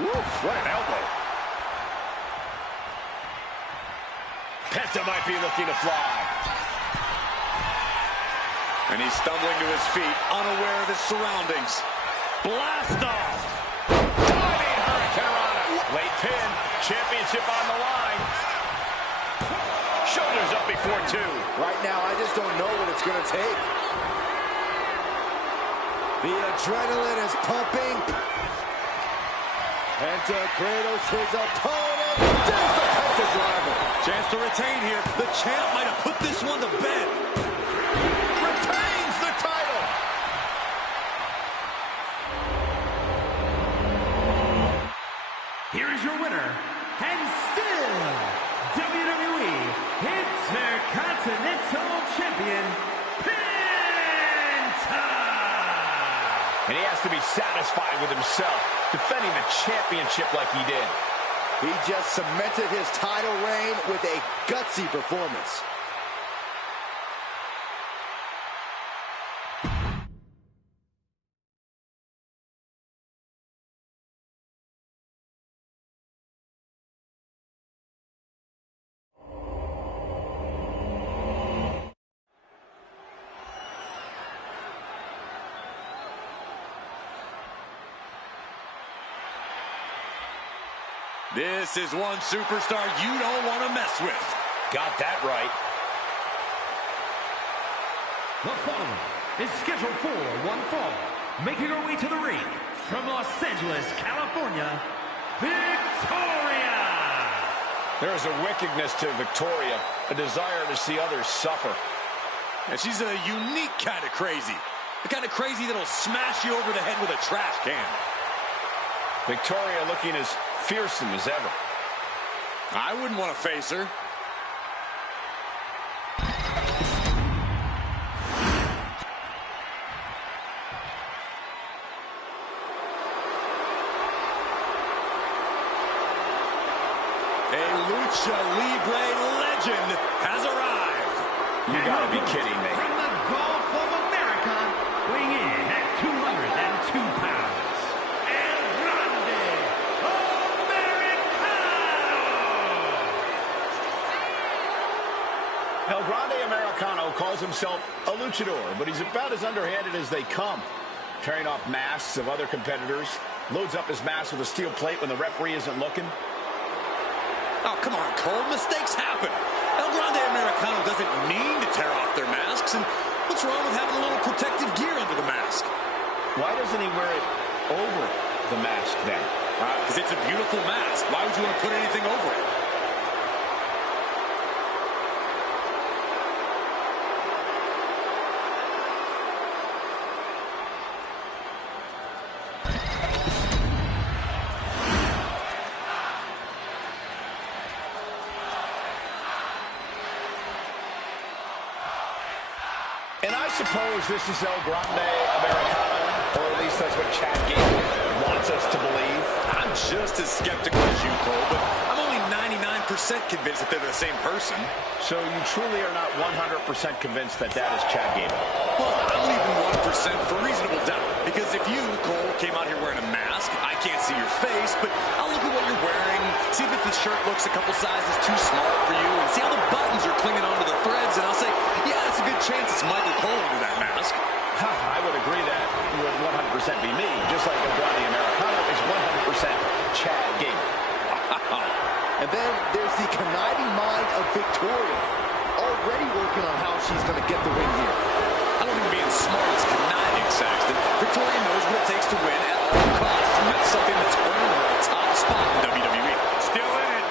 Woof, what an elbow. Penta might be looking to fly. And he's stumbling to his feet, unaware of his surroundings. Blast off! Diving Hurricanrana. Late pin. Championship on the line. Shoulders up before two. Right now, I just don't know what it's going to take. The adrenaline is pumping. Penta cradles his opponent. There's the Penta driver. Chance to retain here. The champ might have put this one to bed. Retains the title. Here is your winner, and still WWE Intercontinental Champion, Penta! And he has to be satisfied with himself, defending the championship like he did. He just cemented his title reign with a gutsy performance. This is one superstar you don't want to mess with. Got that right. The following is scheduled for one fall. Making her way to the ring from Los Angeles, California, Victoria! There is a wickedness to Victoria, a desire to see others suffer. And she's a unique kind of crazy. The kind of crazy that'll smash you over the head with a trash can. Victoria looking as fearsome as ever. I wouldn't want to face her. A Lucha Libre legend has arrived. You gotta be kidding me. From the Gulf of America, weighing in at 202 pounds, El Grande Americano! El Grande Americano calls himself a luchador, but he's about as underhanded as they come. Tearing off masks of other competitors, loads up his mask with a steel plate when the referee isn't looking. Oh, come on, Cole. Mistakes happen. El Grande Americano doesn't mean to tear off their masks. And what's wrong with having a little protective gear under the mask? Why doesn't he wear it over the mask then? Because it's a beautiful mask. Why would you want to put anything over it? And I suppose this is El Grande Americano, or at least that's what Chad Gable wants us to believe. I'm just as skeptical as you, Cole, but I'm only 99% convinced that they're the same person. So you truly are not 100% convinced that that is Chad Gable? Well, I'm leaving 1% for reasonable doubt. Because if you, Cole, came out here wearing a mask, I can't see your face, but I'll look at what you're wearing, see if the shirt looks a couple sizes too small for you, and see how the buttons are clinging onto the threads, and I'll say, yeah, it's a good chance it's Michael Cole under that mask. I would agree that would 100% be me, just like El Grande Americano is 100% Chad Gable. And then there's the conniving mind of Victoria, already working on how she's going to get the win here. I don't think being smart is conniving, Saxton. Victoria knows what it takes to win at all costs, and that's something that's earned her a top spot in WWE. Still in it.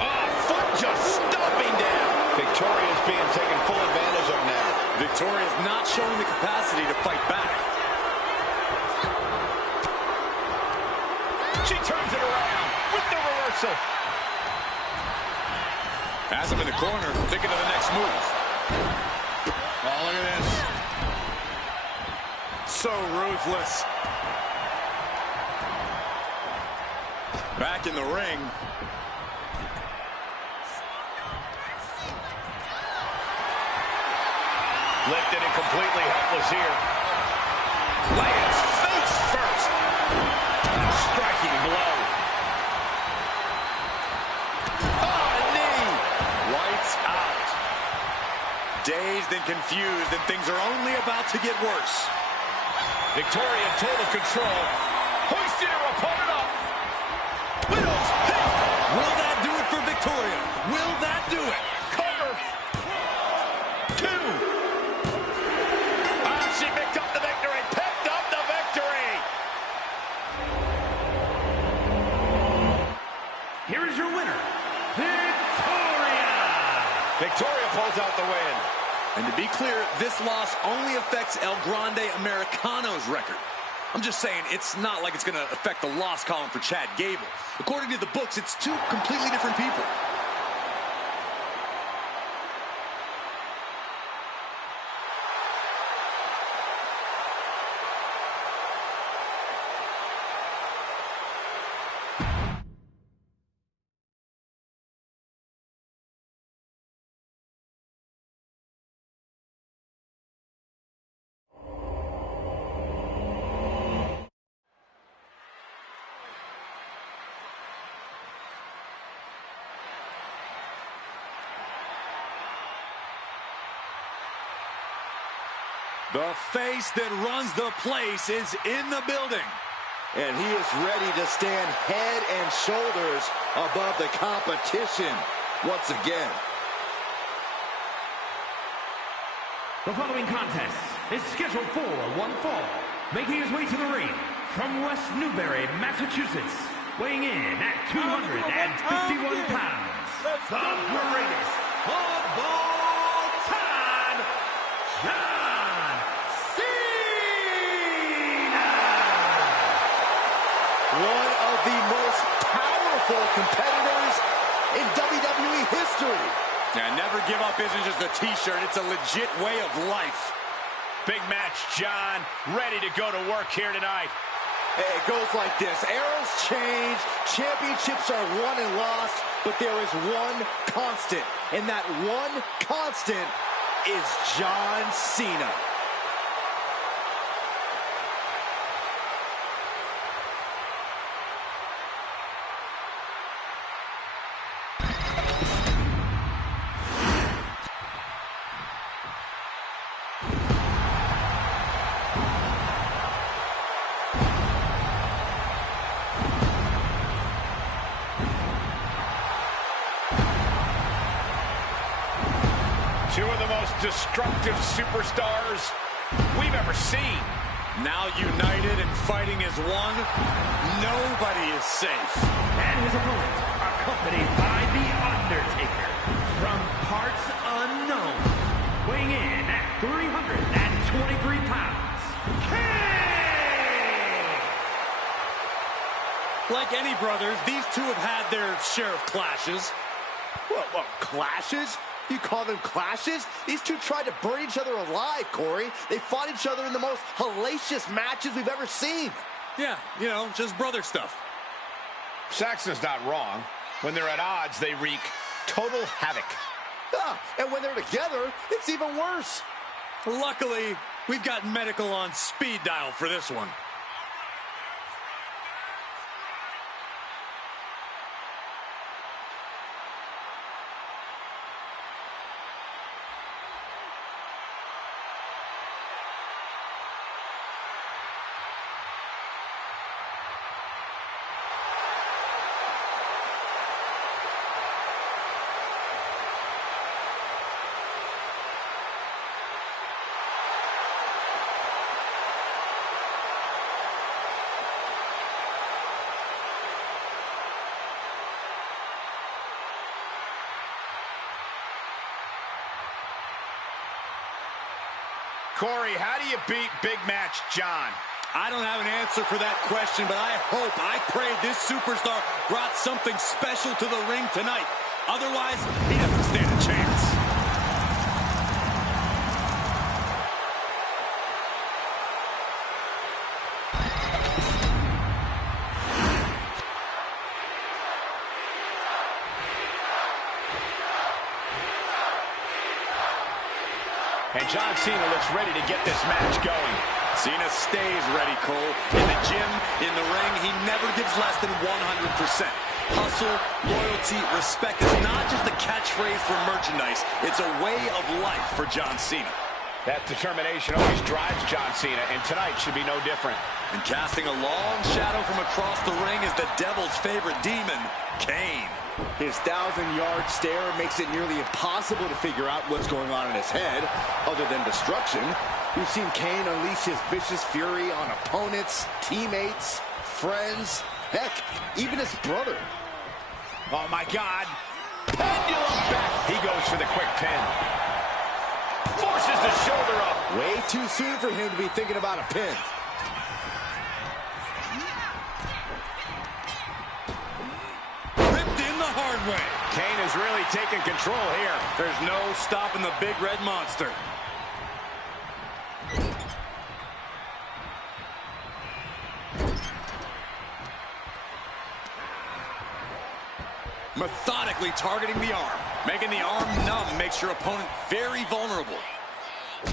Oh, foot just stomping down. Victoria's being taken full advantage of now. Victoria's not showing the capacity to fight back. She turns it around with the reversal. Has him in the corner, thinking of the next move. Oh, look at this. So ruthless. Back in the ring. Lifted and completely helpless here. Lands face first. A striking blow. Oh, a knee. Lights out. Dazed and confused, and things are only about to get worse. Victoria in total control. Hoisted her opponent up. Widow's pick. Will that do it for Victoria? Will that do it? Cover. 2. She picked up the victory. Picked up the victory. Here is your winner, Victoria! Victoria pulls out the win. And to be clear, this loss only affects El Grande Americano's record. I'm just saying, it's not like it's going to affect the loss column for Chad Gable. According to the books, it's two completely different people. The face that runs the place is in the building. And he is ready to stand head and shoulders above the competition once again. The following contest is scheduled for one fall. Making his way to the ring from West Newbury, Massachusetts, weighing in at 251 pounds, the greatest of all time, John Cena! One of the most powerful competitors in WWE history. Yeah, never give up isn't just a t-shirt, it's a legit way of life. Big match, John. Ready to go to work here tonight. Hey, it goes like this. Eras change, championships are won and lost, but there is one constant, and that one constant is John Cena. Two of the most destructive superstars we've ever seen. Now united and fighting as one, nobody is safe. And his opponent, accompanied by The Undertaker, from parts unknown, weighing in at 323 pounds, King! Like any brothers, these two have had their share of clashes. What, clashes? You call them clashes? These two tried to burn each other alive, Corey. They fought each other in the most hellacious matches we've ever seen. Yeah, you know, just brother stuff. Saxon's not wrong. When they're at odds, they wreak total havoc. And when they're together, it's even worse. Luckily, we've got medical on speed dial for this one. Corey, how do you beat Big Match John? I don't have an answer for that question, but I pray this superstar brought something special to the ring tonight. Otherwise, he doesn't stand a chance. And John Cena looks ready to get this match going. Cena stays ready, Cole. In the gym, in the ring, he never gives less than 100%. Hustle, loyalty, respect is not just a catchphrase for merchandise. It's a way of life for John Cena. That determination always drives John Cena, and tonight should be no different. And casting a long shadow from across the ring is the devil's favorite demon, Kane. His 1,000-yard stare makes it nearly impossible to figure out what's going on in his head, other than destruction. We've seen Kane unleash his vicious fury on opponents, teammates, friends, heck, even his brother. Oh, my God. Pendulum back. He goes for the quick pin. Forces the shoulder up. Way too soon for him to be thinking about a pin. Ripped in the hard way. Kane is really taking control here. There's no stopping the big red monster. Methodically targeting the arm. Making the arm numb makes your opponent very vulnerable.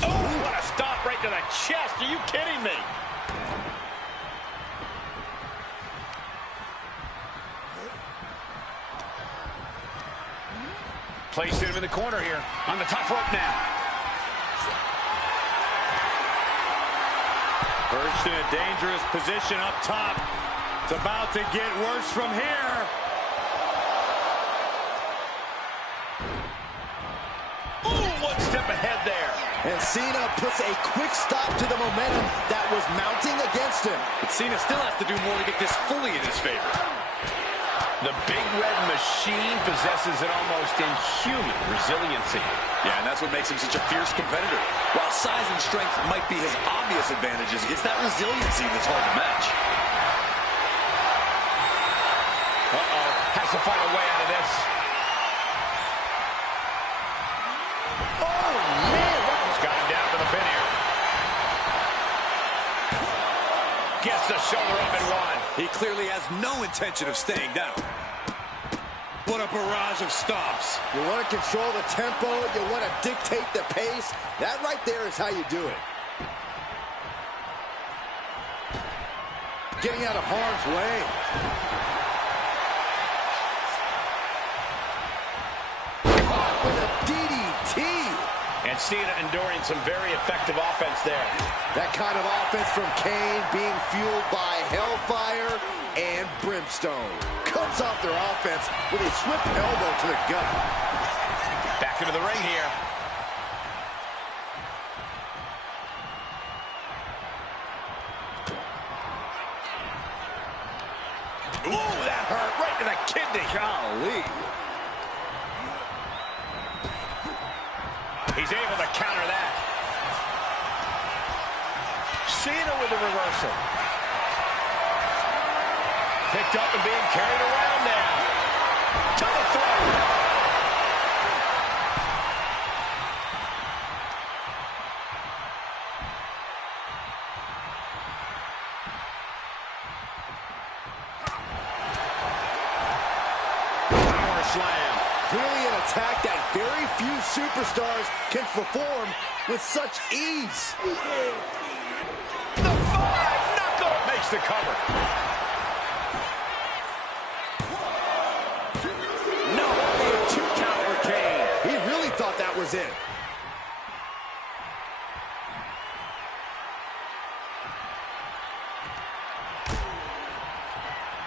Oh, what a stop right to the chest. Are you kidding me? Placed him in the corner here. On the top rope now. Perched in a dangerous position up top. It's about to get worse from here. One step ahead there. And Cena puts a quick stop to the momentum that was mounting against him. But Cena still has to do more to get this fully in his favor. The big red machine possesses an almost inhuman resiliency. Yeah, and that's what makes him such a fierce competitor. While size and strength might be his obvious advantages, it's that resiliency that's hard to match. Uh-oh. Has to find a way out of this. Gets the shoulder up and one. He clearly has no intention of staying down. What a barrage of stops. You want to control the tempo. You want to dictate the pace. That right there is how you do it. Getting out of harm's way. Caught with a DDT. And Cena enduring some very effective offense there. That kind of offense from Kane being fueled by hellfire and brimstone. Cuts off their offense with a swift elbow to the gut. Back into the ring here. Ooh, that hurt right to the kidney. Golly. He's able to counter that. Cena with the reversal. Picked up and being carried around now. To the throat. Power slam. Clearly an attack that very few superstars can perform with such ease. The five knuckle makes the cover. No, only a 2 count for Kane. He really thought that was it.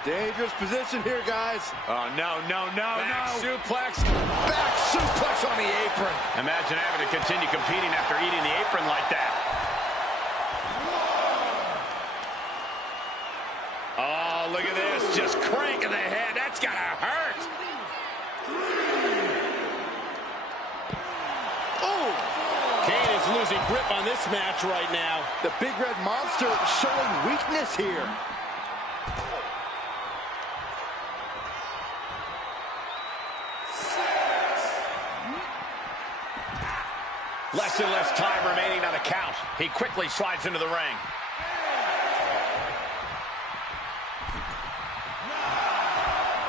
Dangerous position here, guys. Oh, no. Back suplex. Back suplex on the apron. Imagine having to continue competing after eating the apron like that. Oh, look at this. Just cranking the head. That's got to hurt. Oh. Kane is losing grip on on this match right now. The Big Red Monster showing weakness here. Less and less time remaining on a count. He quickly slides into the ring.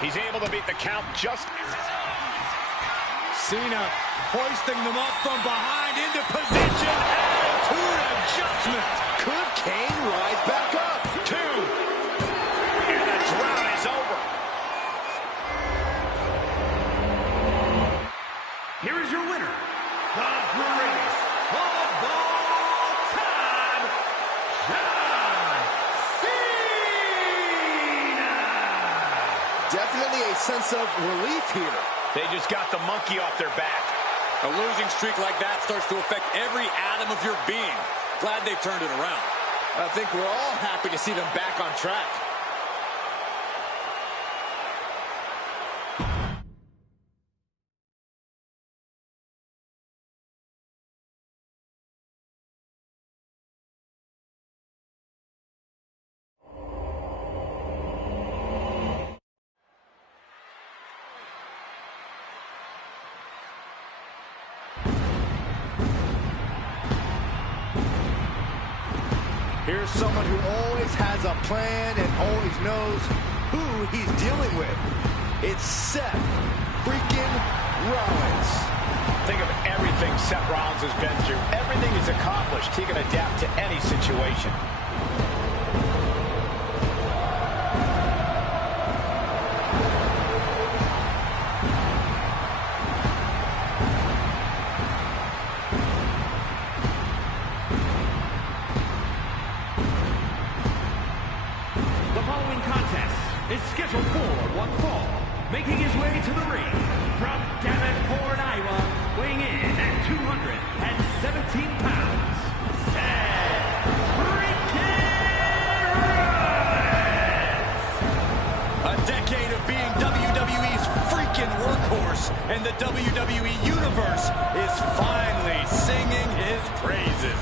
He's able to beat the count just... Cena hoisting them up from behind into position. Attitude adjustment. Could Kane rise back up? 2. And the drought is over. Here is your winner, the greatest of all time, John Cena! Definitely a sense of relief here. They just got the monkey off their back. A losing streak like that starts to affect every atom of your being. Glad they've turned it around. I think we're all happy to see them back on track. Here's someone who always has a plan and always knows who he's dealing with. It's Seth freaking Rollins. Think of everything Seth Rollins has been through. Everything he's accomplished. He can adapt to any situation. Is scheduled for one fall, making his way to the ring from Davenport, Iowa, weighing in at 217 pounds, Seth freaking Rollins! A decade of being WWE's freaking workhorse, and the WWE Universe is finally singing his praises.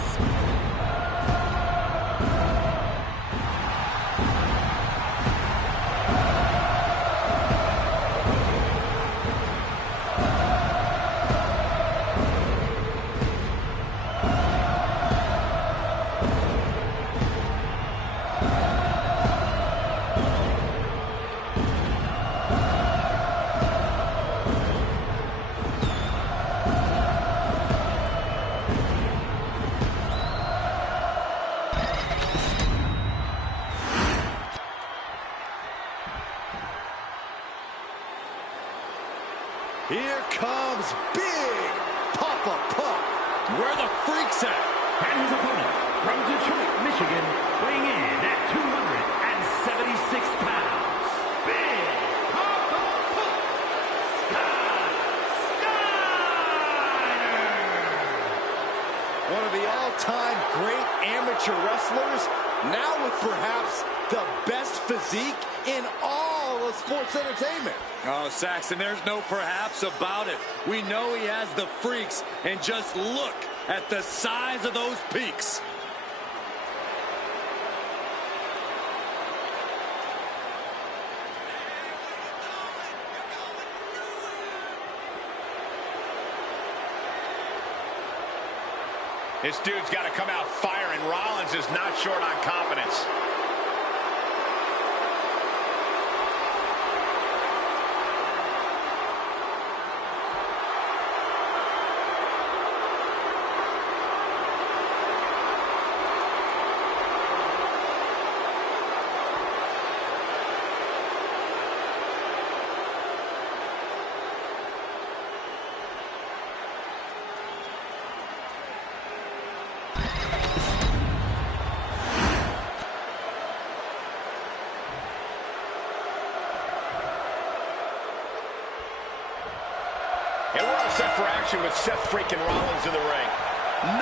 Here comes Big Papa Pump. Where the freak's at? And his opponent from Detroit, Michigan, weighing in at 276 pounds, Big Papa Pump, Scott Steiner! One of the all-time great amateur wrestlers, now with perhaps the best physique in all of sports entertainment. Oh, Saxton, there's no perhaps about it. We know he has the freaks, and just look at the size of those peaks. This dude's got to come out firing. Rollins is not short on confidence. And we're all set for action with Seth freaking Rollins in the ring.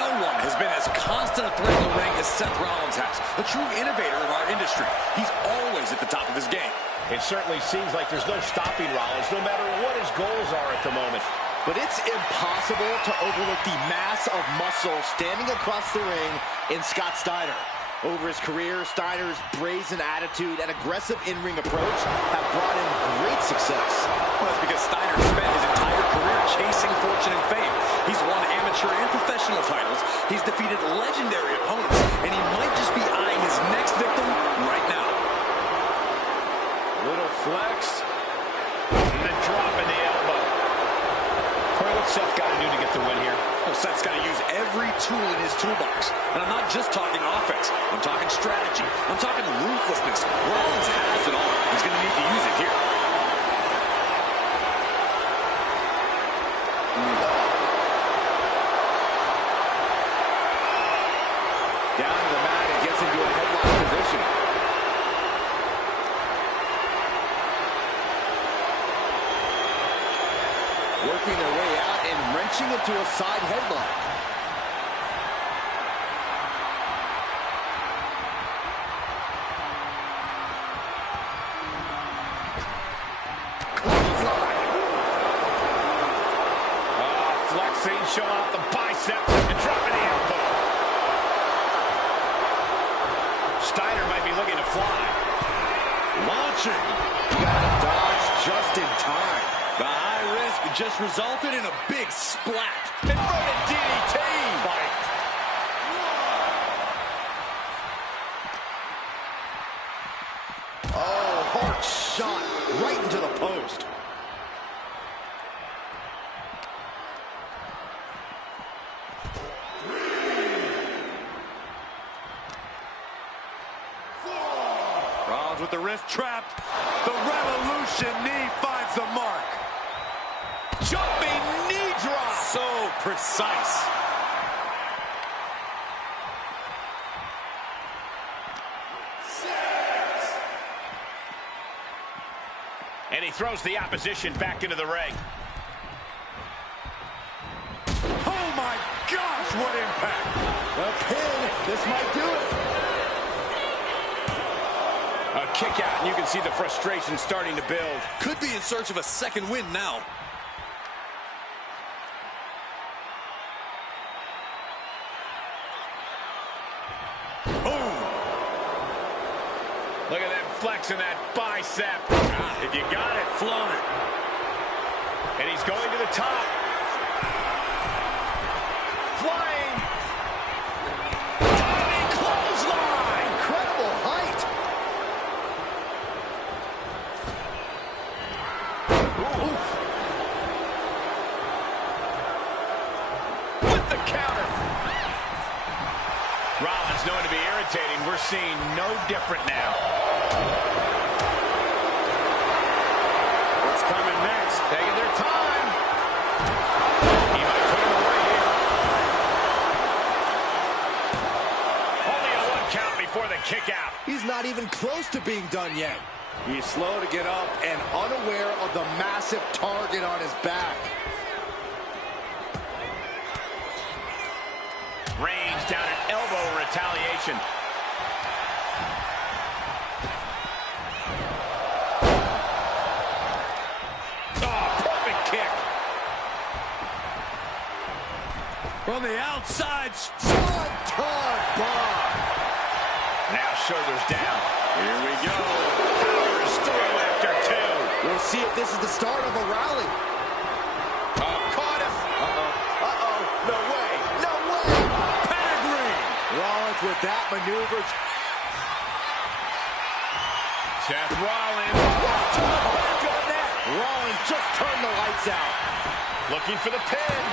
No one has been as constant a threat in the ring as Seth Rollins has. A true innovator of our industry. He's always at the top of his game. It certainly seems like there's no stopping Rollins, no matter what his goals are at the moment. But it's impossible to overlook the mass of muscle standing across the ring in Scott Steiner. Over his career, Steiner's brazen attitude and aggressive in-ring approach have brought him great success. Well, that's because Steiner spent his entire career chasing fortune and fame. He's won amateur and professional titles. He's defeated legendary opponents, and he might just be eyeing his next victim right now. Little flex, and then drop in the elbow. Corey, what's Seth got to do to get the win here? Well, Seth's got to use every tool in his toolbox. And I'm not just talking offense. I'm talking strategy. I'm talking ruthlessness. Rollins has it all. He's going to need to use it here. Down to the mat and gets into a headlock position. Working their way out and wrenching into a side headlock. Flexing, showing off the biceps and dropping the elbow. Steiner might be looking to fly. Launching. Got to dodge just in time. The high risk just resulted in a big splat. Inverted DDT. Oh, hard shot right into the post. Rollins with the wrist trapped. The Revolution knee finds the mark. Jumping knee drop. So precise. And he throws the opposition back into the ring. Oh my gosh, what impact. A pin. This might do it. A kick out, and you can see the frustration starting to build. Could be in search of a second win now. Boom. Look at them flexing that bicep. If you got it, flown it. And he's going to the top. Flying. Diving clothesline. Incredible height. With the counter. Rollins known to be irritating. We're seeing no different now. What's coming next? Taking their time. He might put him away here. Only a 1 count before the kick out. He's not even close to being done yet. He's slow to get up and unaware of the massive target on his back. Range down an elbow retaliation. Oh, perfect kick. From the outside. Swanton bomb. Now shoulders down. Here we go. Powers through after 2. We'll see if this is the start of a rally. Caught him. No way. No way. Pedigree. Rollins with that maneuver. Seth Rollins. Rollins just turned the lights out. Looking for the pin.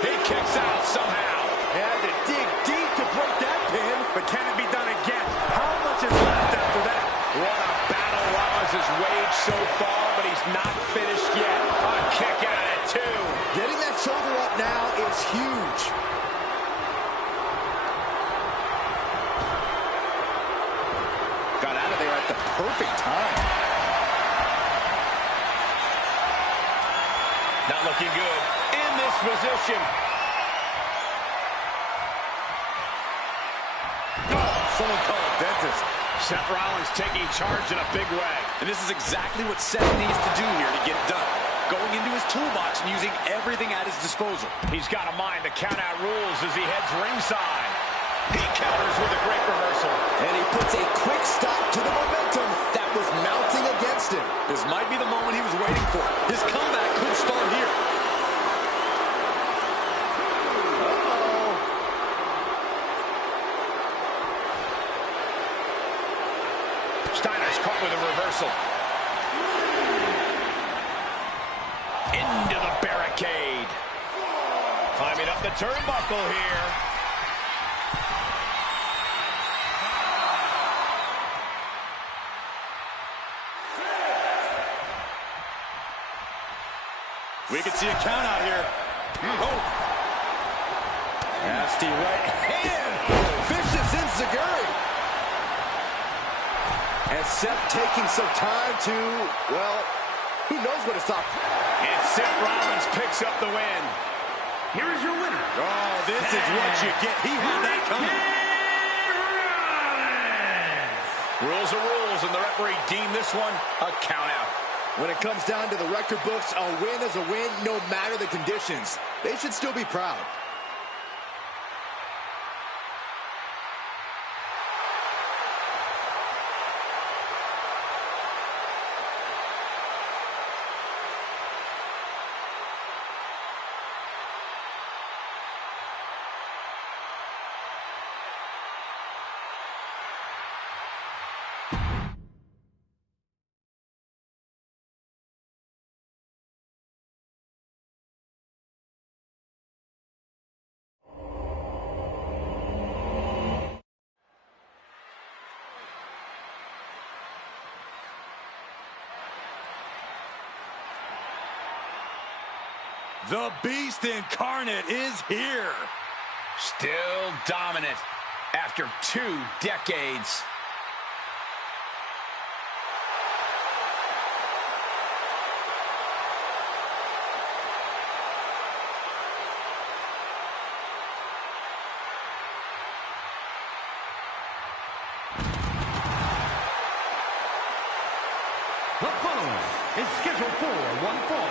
He kicks out somehow. Had to dig deep to break that pin. But can it be done again? How much is left after that? What a battle Rollins has waged so far, but he's not finished yet. A kick out at 2. Getting that shoulder up now is huge. Got out of there at the perfect time. Not looking good in this position. Someone call a dentist. Seth Rollins taking charge in a big way. And this is exactly what Seth needs to do here to get it done. going into his toolbox and using everything at his disposal. He's got to mind the count-out rules as he heads ringside. He counters with a great reversal. And he puts a quick stop to the momentum that was mounting against him. This might be the moment he was waiting for. His comeback could start here. Steiner's caught with a reversal. Into the barricade. Climbing up the turnbuckle here. We can see a count out here. Oh. Nasty right hand. Vicious enziguri. And Seth taking some time to, well, who knows what it's up. And Seth Rollins picks up the win. Here is your winner. Oh, this is what you get. He had that coming. Rules are rules, and the referee deemed this one a count out. When it comes down to the record books, a win is a win no matter the conditions. They should still be proud. The Beast Incarnate is here. Still dominant after 2 decades. The following is scheduled for one fall,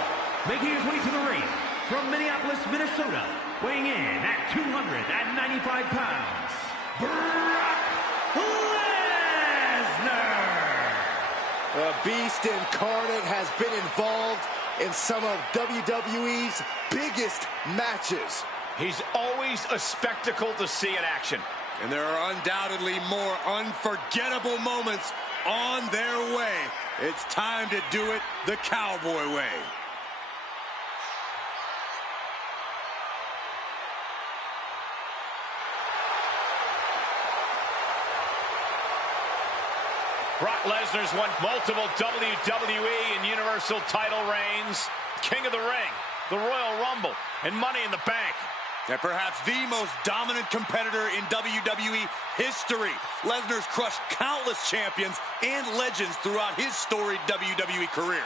making his way to the ring from Minneapolis, Minnesota, weighing in at 295 pounds, Brock Lesnar! The Beast Incarnate has been involved in some of WWE's biggest matches. He's always a spectacle to see in action. And there are undoubtedly more unforgettable moments on their way. It's time to do it the Cowboy way. Brock Lesnar's won multiple WWE and Universal title reigns, King of the Ring, the Royal Rumble, and Money in the Bank. And perhaps the most dominant competitor in WWE history. Lesnar's crushed countless champions and legends throughout his storied WWE career.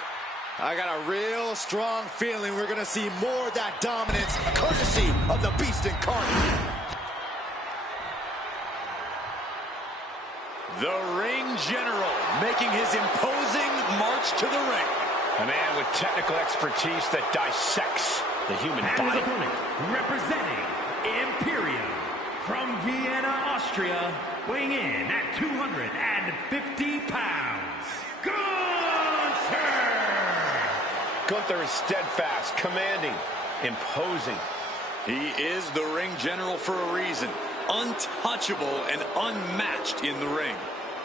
I got a real strong feeling we're going to see more of that dominance courtesy of the Beast Incarnate. The Ring General making his imposing march to the ring. A man with technical expertise that dissects the human And body. his opponent, representing Imperium from Vienna, Austria, weighing in at 250 pounds, Gunther! Gunther is steadfast, commanding, imposing. He is the Ring General for a reason. Untouchable and unmatched in the ring.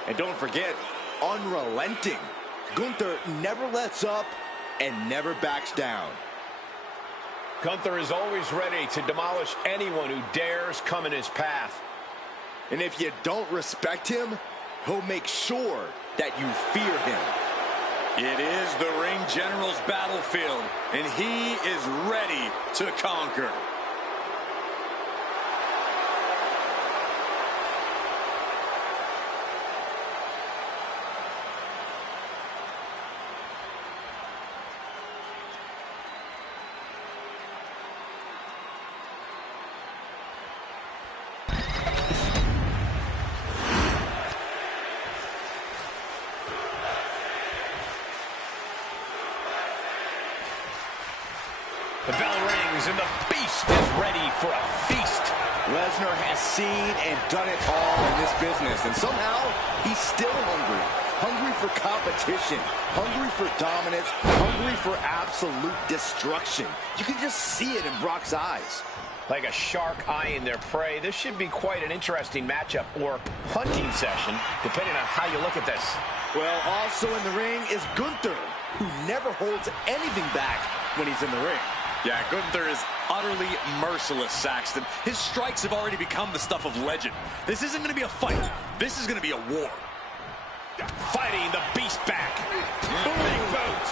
And don't forget, unrelenting. Gunther never lets up and never backs down. Gunther is always ready to demolish anyone who dares come in his path. And if you don't respect him, he'll make sure that you fear him. It is the Ring General's battlefield, and he is ready to conquer. The bell rings, and the beast is ready for a feast. Lesnar has seen and done it all in this business, and somehow he's still hungry. Hungry for competition, hungry for dominance, hungry for absolute destruction. You can just see it in Brock's eyes. Like a shark eyeing their prey, this should be quite an interesting matchup or hunting session, depending on how you look at this. Well, also in the ring is Gunther, who never holds anything back when he's in the ring. Yeah, Gunther is utterly merciless, Saxton. His strikes have already become the stuff of legend. This isn't going to be a fight. This is going to be a war. Fighting the beast back. Big boot.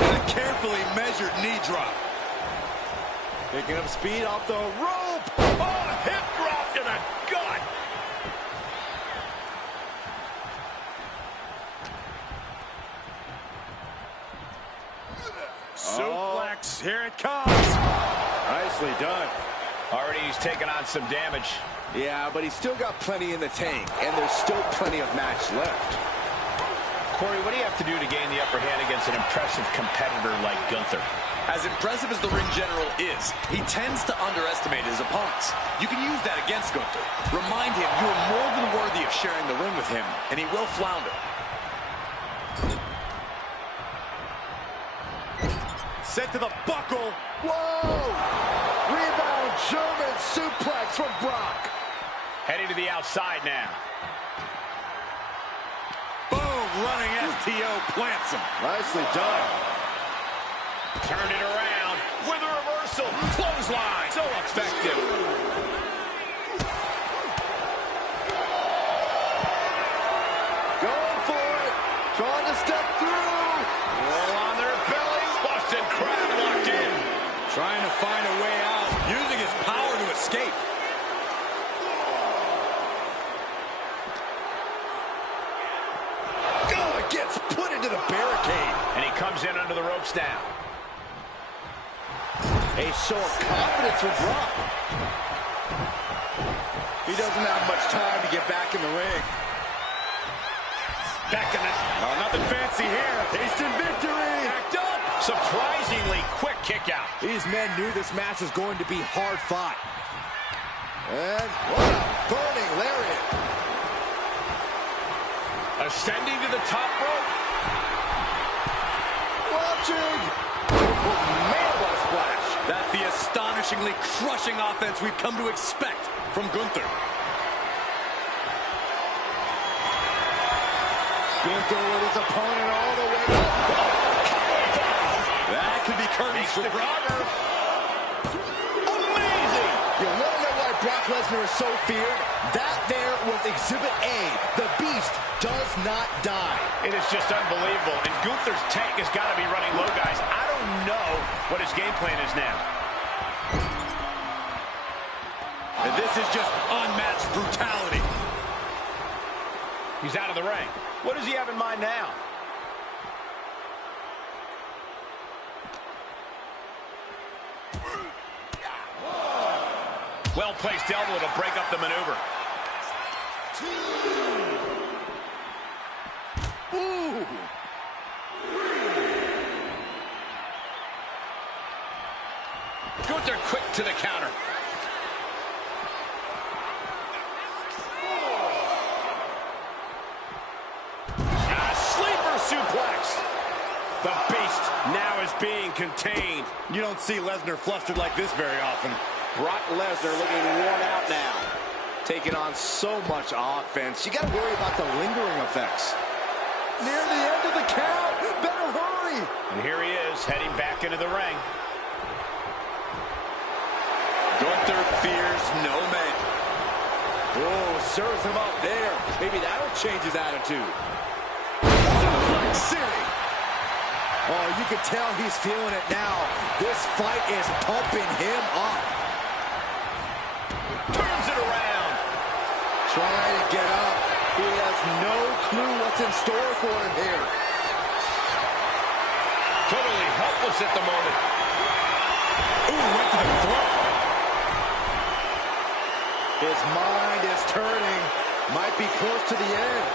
And a carefully measured knee drop. Picking up speed off the rope. Oh, hip drop to the gut. Suplex, here it comes. Nicely done. Already he's taken on some damage. Yeah, but he's still got plenty in the tank, and there's still plenty of match left. Corey, what do you have to do to gain the upper hand against an impressive competitor like Gunther? As impressive as the ring general is, he tends to underestimate his opponents. You can use that against Gunther. Remind him you are more than worthy of sharing the ring with him, and he will flounder. Set to the buckle. Whoa! Rebound German suplex from Brock. Heading to the outside now. Boom, running STO plants him. Nicely done. Turned it around with a reversal. Clothesline. So effective. Going for it. Trying to step through. Roll on their bellies. Busted crab locked in. Trying to find a way out, using his power to escape. Oh, it gets put into the barricade. And he comes in under the ropes now. A show of confidence from Brock. He doesn't have much time to get back in the ring. Back in the... Oh, nothing fancy here. Instant victory. Backed up. Surprisingly quick kick out. These men knew this match was going to be hard fought. And what a burning lariat. Ascending to the top rope. Watching. Man, what a splash. That's the astonishingly crushing offense we've come to expect from Gunther. Gunther with his opponent all the way up. That could be curtains for Brock. Amazing! You want to know why Brock Lesnar is so feared? That there was Exhibit A. The Beast does not die. It is just unbelievable. And Gunther's tank has got to be running low, guys. I don't know what his game plan is now. And this is just unmatched brutality. He's out of the ring. What does he have in mind now? Well-placed elbow to break up the maneuver. Ooh. Gunther quick to the counter. Suplex. The Beast now is being contained. You don't see Lesnar flustered like this very often. Brock Lesnar looking worn out now. Taking on so much offense. You got to worry about the lingering effects. Near the end of the count. Better hurry. And here he is, heading back into the ring. Gunther fears no man. Oh, serves him up there. Maybe that'll change his attitude. City. Oh, you can tell he's feeling it now. This fight is pumping him up. Turns it around. Trying to get up. He has no clue what's in store for him here. Totally helpless at the moment. Ooh, right to the throat. His mind is turning. Might be close to the end.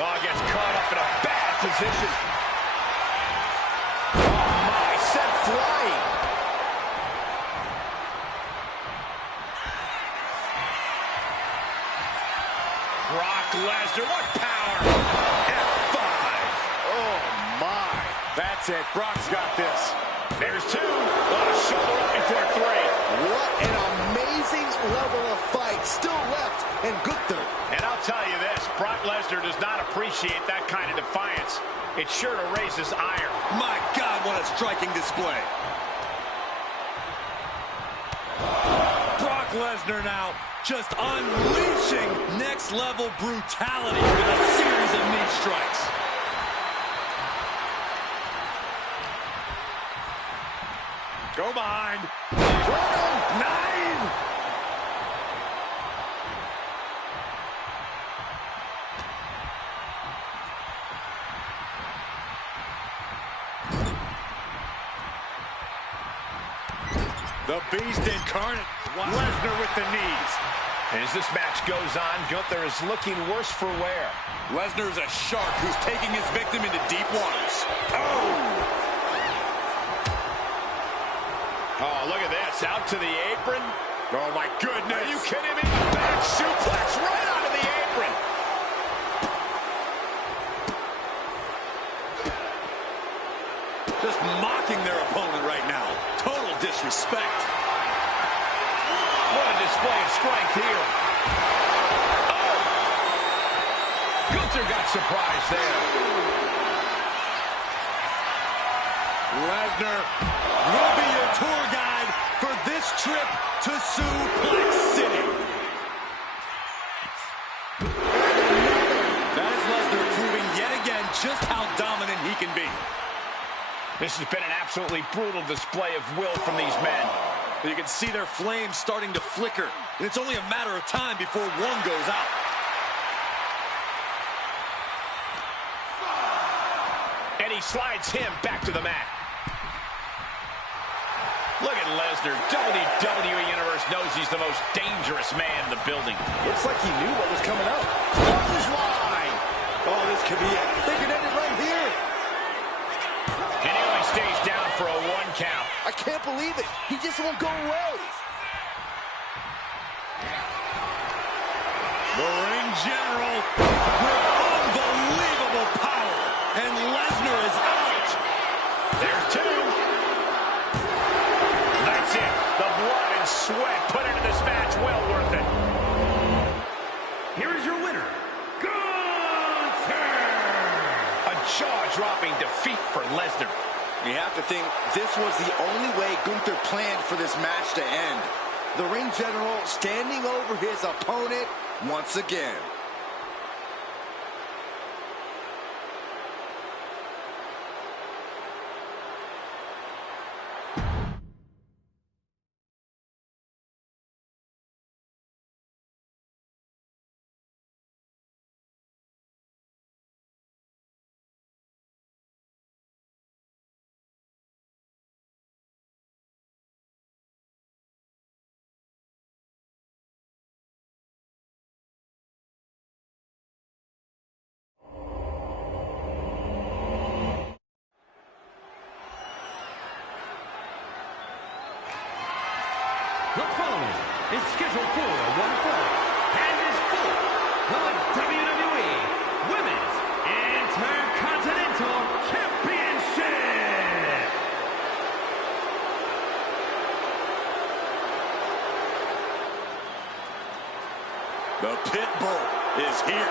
Oh, gets caught up in a bad position. Oh my, sent flying. Brock Lesnar, what power! F5. Oh, my. That's it. Brock's got this. There's two. Oh, shoulder up before three. What an amazing level of fight still left in Gunther. And I'll tell you this, Brock Lesnar does not appreciate that kind of defiance. It's sure to raise his ire. My God, what a striking display. Brock Lesnar now just unleashing next-level brutality with a series of knee strikes. Go behind. 9. The Beast incarnate. Lesnar with the knees. And as this match goes on, Gunther is looking worse for wear. Lesnar is a shark who's taking his victim into deep waters. Oh, look at this. Out to the apron. Oh, my goodness. Are you kidding me? A back suplex right onto the apron. Just mocking their opponent right now. Total disrespect. What a display of strength here. Oh! Gunther got surprised there. Lesnar will be your tour guide for this trip to Suplex City. That is Lesnar proving yet again just how dominant he can be. This has been an absolutely brutal display of will from these men. You can see their flames starting to flicker, and it's only a matter of time before one goes out. And he slides him back to the mat. Look at Lesnar. WWE Universe knows he's the most dangerous man in the building. Looks like he knew what was coming up. Clothesline. Oh, this could be it. They could end it right here. And he only stays down for a 1 count. I can't believe it. He just won't go away. The ring general with unbelievable power, and Lesnar is out. There's 2. That's it. The blood and sweat put into this match, well worth it. Here is your winner, Gunther! A jaw-dropping defeat for Lesnar. You have to think this was the only way Gunther planned for this match to end. The ring general standing over his opponent once again. The following is scheduled for one fall and is for the WWE Women's Intercontinental Championship. The Pit Bull is here.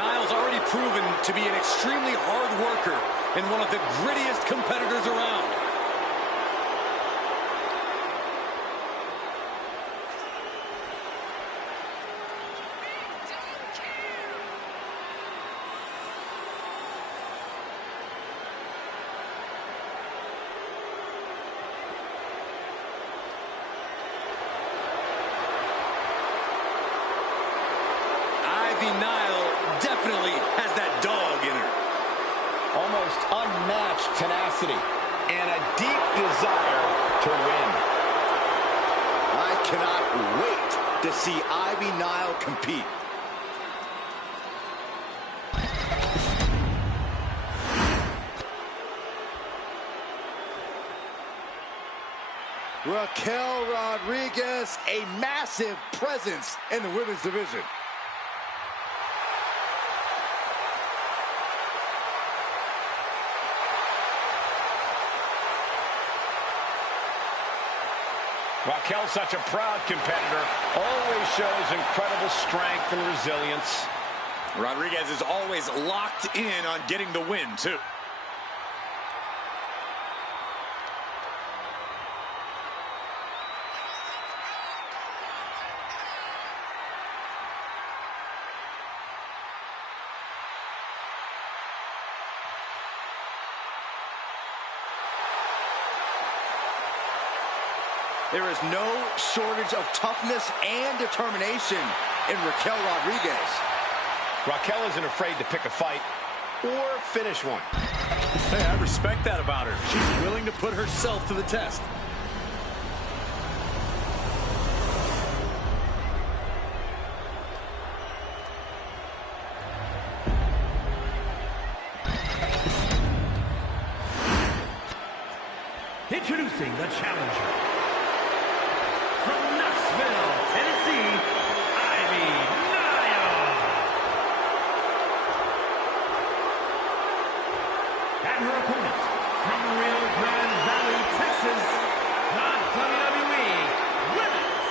Niles already proven to be an extremely hard worker and one of the grittiest competitors around. Nile definitely has that dog in her. Almost unmatched tenacity and a deep desire to win. I cannot wait to see Ivy Nile compete. Raquel Rodriguez, a massive presence in the women's division. Raquel's such a proud competitor, always shows incredible strength and resilience. Rodriguez is always locked in on getting the win, too. There is no shortage of toughness and determination in Raquel Rodriguez. Raquel isn't afraid to pick a fight or finish one. Hey, I respect that about her. She's willing to put herself to the test. Introducing the challenger. From Knoxville, Tennessee, Ivy Nile. And her opponent, from Rio Grande Valley, Texas, the WWE Women's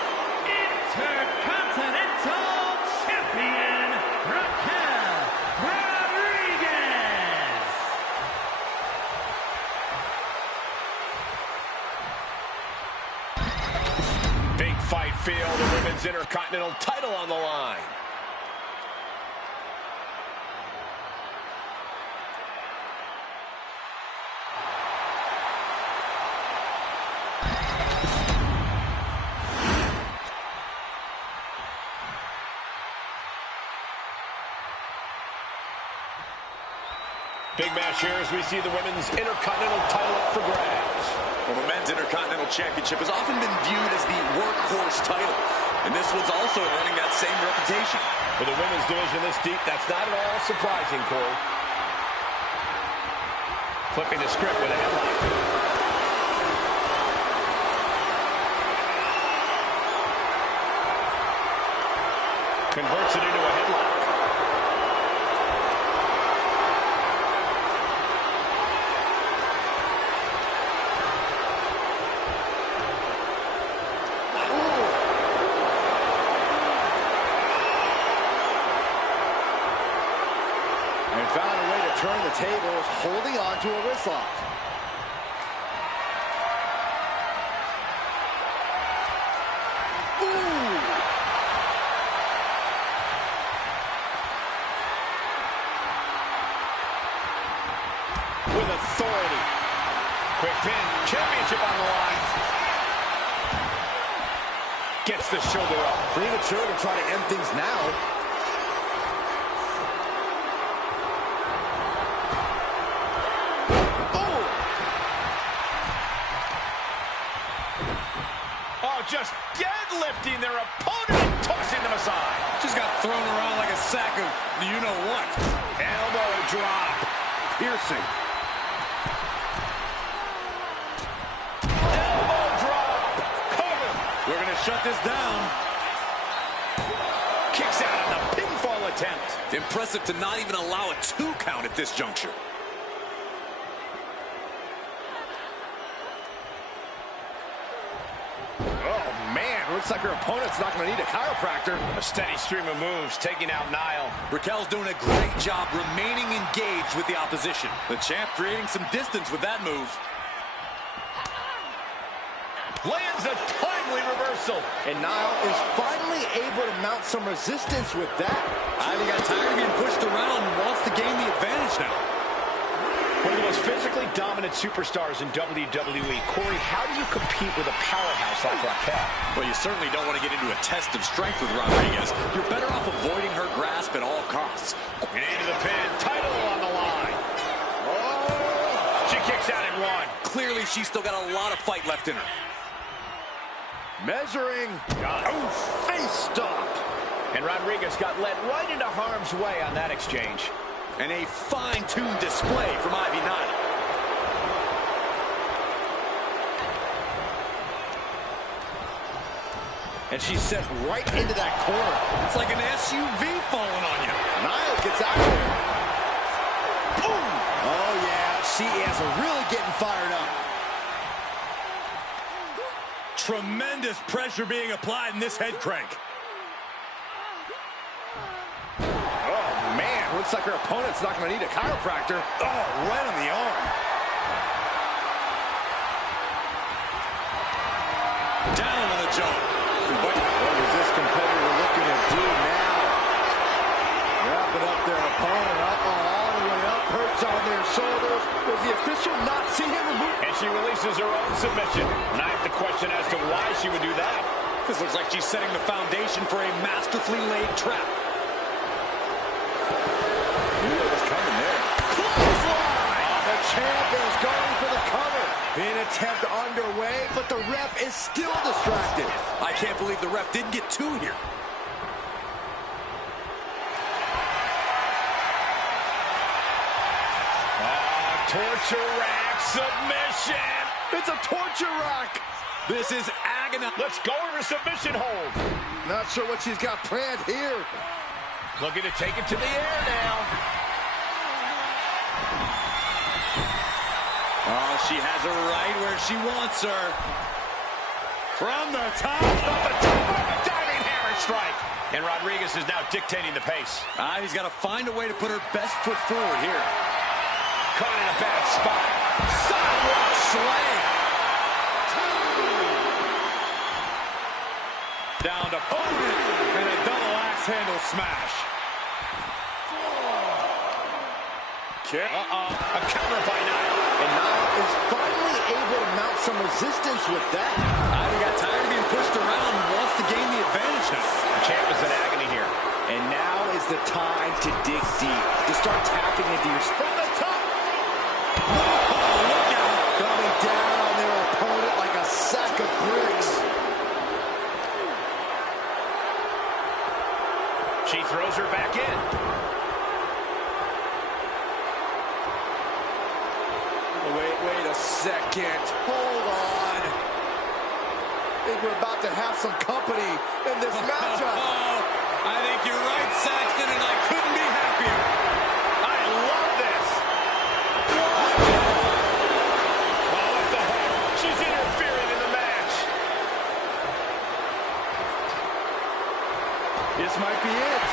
Intercontinental Champion, Raquel Rodriguez. Big fight feel, the Women's Intercontinental title on the line. Big match here as we see the Women's Intercontinental title up for grabs. Well, the Men's Intercontinental Championship has often been viewed as the workhorse title, and this one's also earning that same reputation. For the women's division this deep, that's not at all surprising, Corey. Flipping the script with a headlock. Converts it into a headlock. And found a way to turn the tables, holding on to a wrist lock. Ooh! With authority. Quick pin. Championship on the line. Gets the shoulder up. Premature to try to end things now. Just deadlifting their opponent and tossing them aside. Just got thrown around like a sack of you-know-what. Elbow drop. Piercing. Elbow drop. Cover. We're going to shut this down. Kicks out on the pinfall attempt. Impressive to not even allow a 2 count at this juncture. Looks like her opponent's not going to need a chiropractor. A steady stream of moves taking out Nile. Raquel's doing a great job remaining engaged with the opposition. The champ creating some distance with that move. Lands a timely reversal. And Nile is finally able to mount some resistance with that. Ivy got tired of being pushed around and wants to gain the advantage now. One of the most physically dominant superstars in WWE. Corey, how do you compete with a powerhouse like Raquel? Well, you certainly don't want to get into a test of strength with Rodriguez. You're better off avoiding her grasp at all costs. And into the pin. Title on the line. Oh! She kicks out at 1. Clearly, she's still got a lot of fight left in her. Measuring. Oh, face stop. And Rodriguez got led right into harm's way on that exchange. And a fine-tuned display from Ivy Nile. And she's set right into that corner. It's like an SUV falling on you. Nia gets out of there. Boom! Oh, yeah, she is really getting fired up. Tremendous pressure being applied in this head crank. Oh, man, looks like her opponent's not going to need a chiropractor. Oh, right on the arm. Down on the jaw. What is this competitor looking to do now? Wrapping up their opponent up all the way up, perched on their shoulders. Does the official not see him remove? And she releases her own submission. And I have to question as to why she would do that. This looks like she's setting the foundation for a masterfully laid trap. What's coming there? Clothesline! The champ is going for the cover. An attempt underway, but the ref is still distracted. I can't believe the ref didn't get two here. Torture rack submission. It's a torture rack. This is agonizing. Let's go to her submission hold. Not sure what she's got planned here. Looking to take it to the air now. Oh, she has her right where she wants her. From the top. From the top. A diving hammer strike. And Rodriguez is now dictating the pace. He's got to find a way to put her best foot forward here. Caught in a bad spot. Sidewalk slam. Down to Hogan. And a double axe handle smash. A counter by Nia. And Nia is finally able to mount some resistance with that. Nia got tired of being pushed around and wants to gain the advantage now. The champ is in agony here. And now is the time to dig deep. To start tapping into your... From the top! Oh, look out! Coming down on their opponent like a sack of bricks. She throws her back in. Wait a second. Hold on. I think we're about to have some company in this matchup. I think you're right, Saxton, and I couldn't be happier. I love this. Oh, what the heck? She's interfering in the match. This might be it.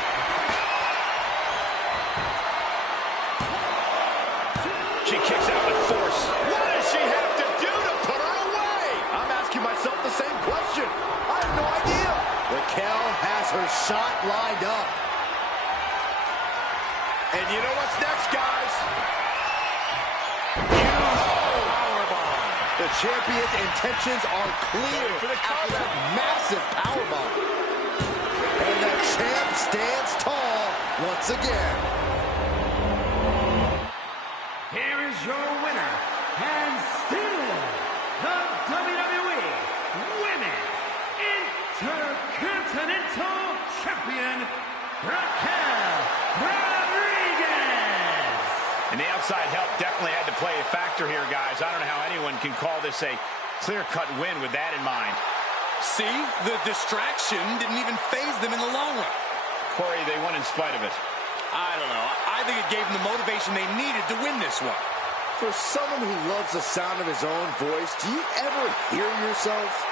She kicks out with force. What does she have to do to put her away? I'm asking myself the same question. I have no idea. Raquel has her shot lined up. And you know what's next, guys? Powerbomb. The champion's intentions are clear For the after that massive powerbomb. And the champ stands tall once again. Here is your winner, and still the WWE Women's Intercontinental Champion, Raquel Rodriguez. And the outside help definitely had to play a factor here, guys. I don't know how anyone can call this a clear-cut win with that in mind. See, the distraction didn't even faze them in the long run. Corey, they won in spite of it. I don't know. I think it gave them the motivation they needed to win this one. For someone who loves the sound of his own voice, do you ever hear yourself?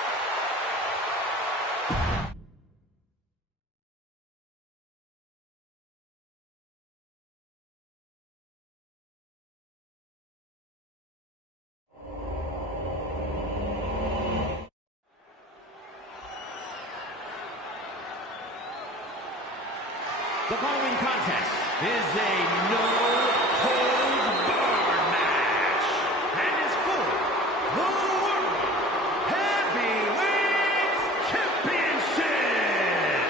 The following contest is a no-holds-barred match and is for the World Heavyweight Championship.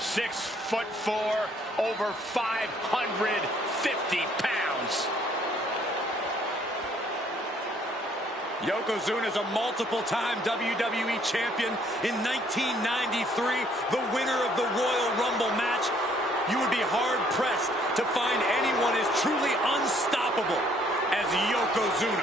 "6'4", over 550 pounds. Yokozuna is a multiple-time WWE champion. In 1993, the winner of the Royal Rumble match. You would be hard-pressed to find anyone as truly unstoppable as Yokozuna.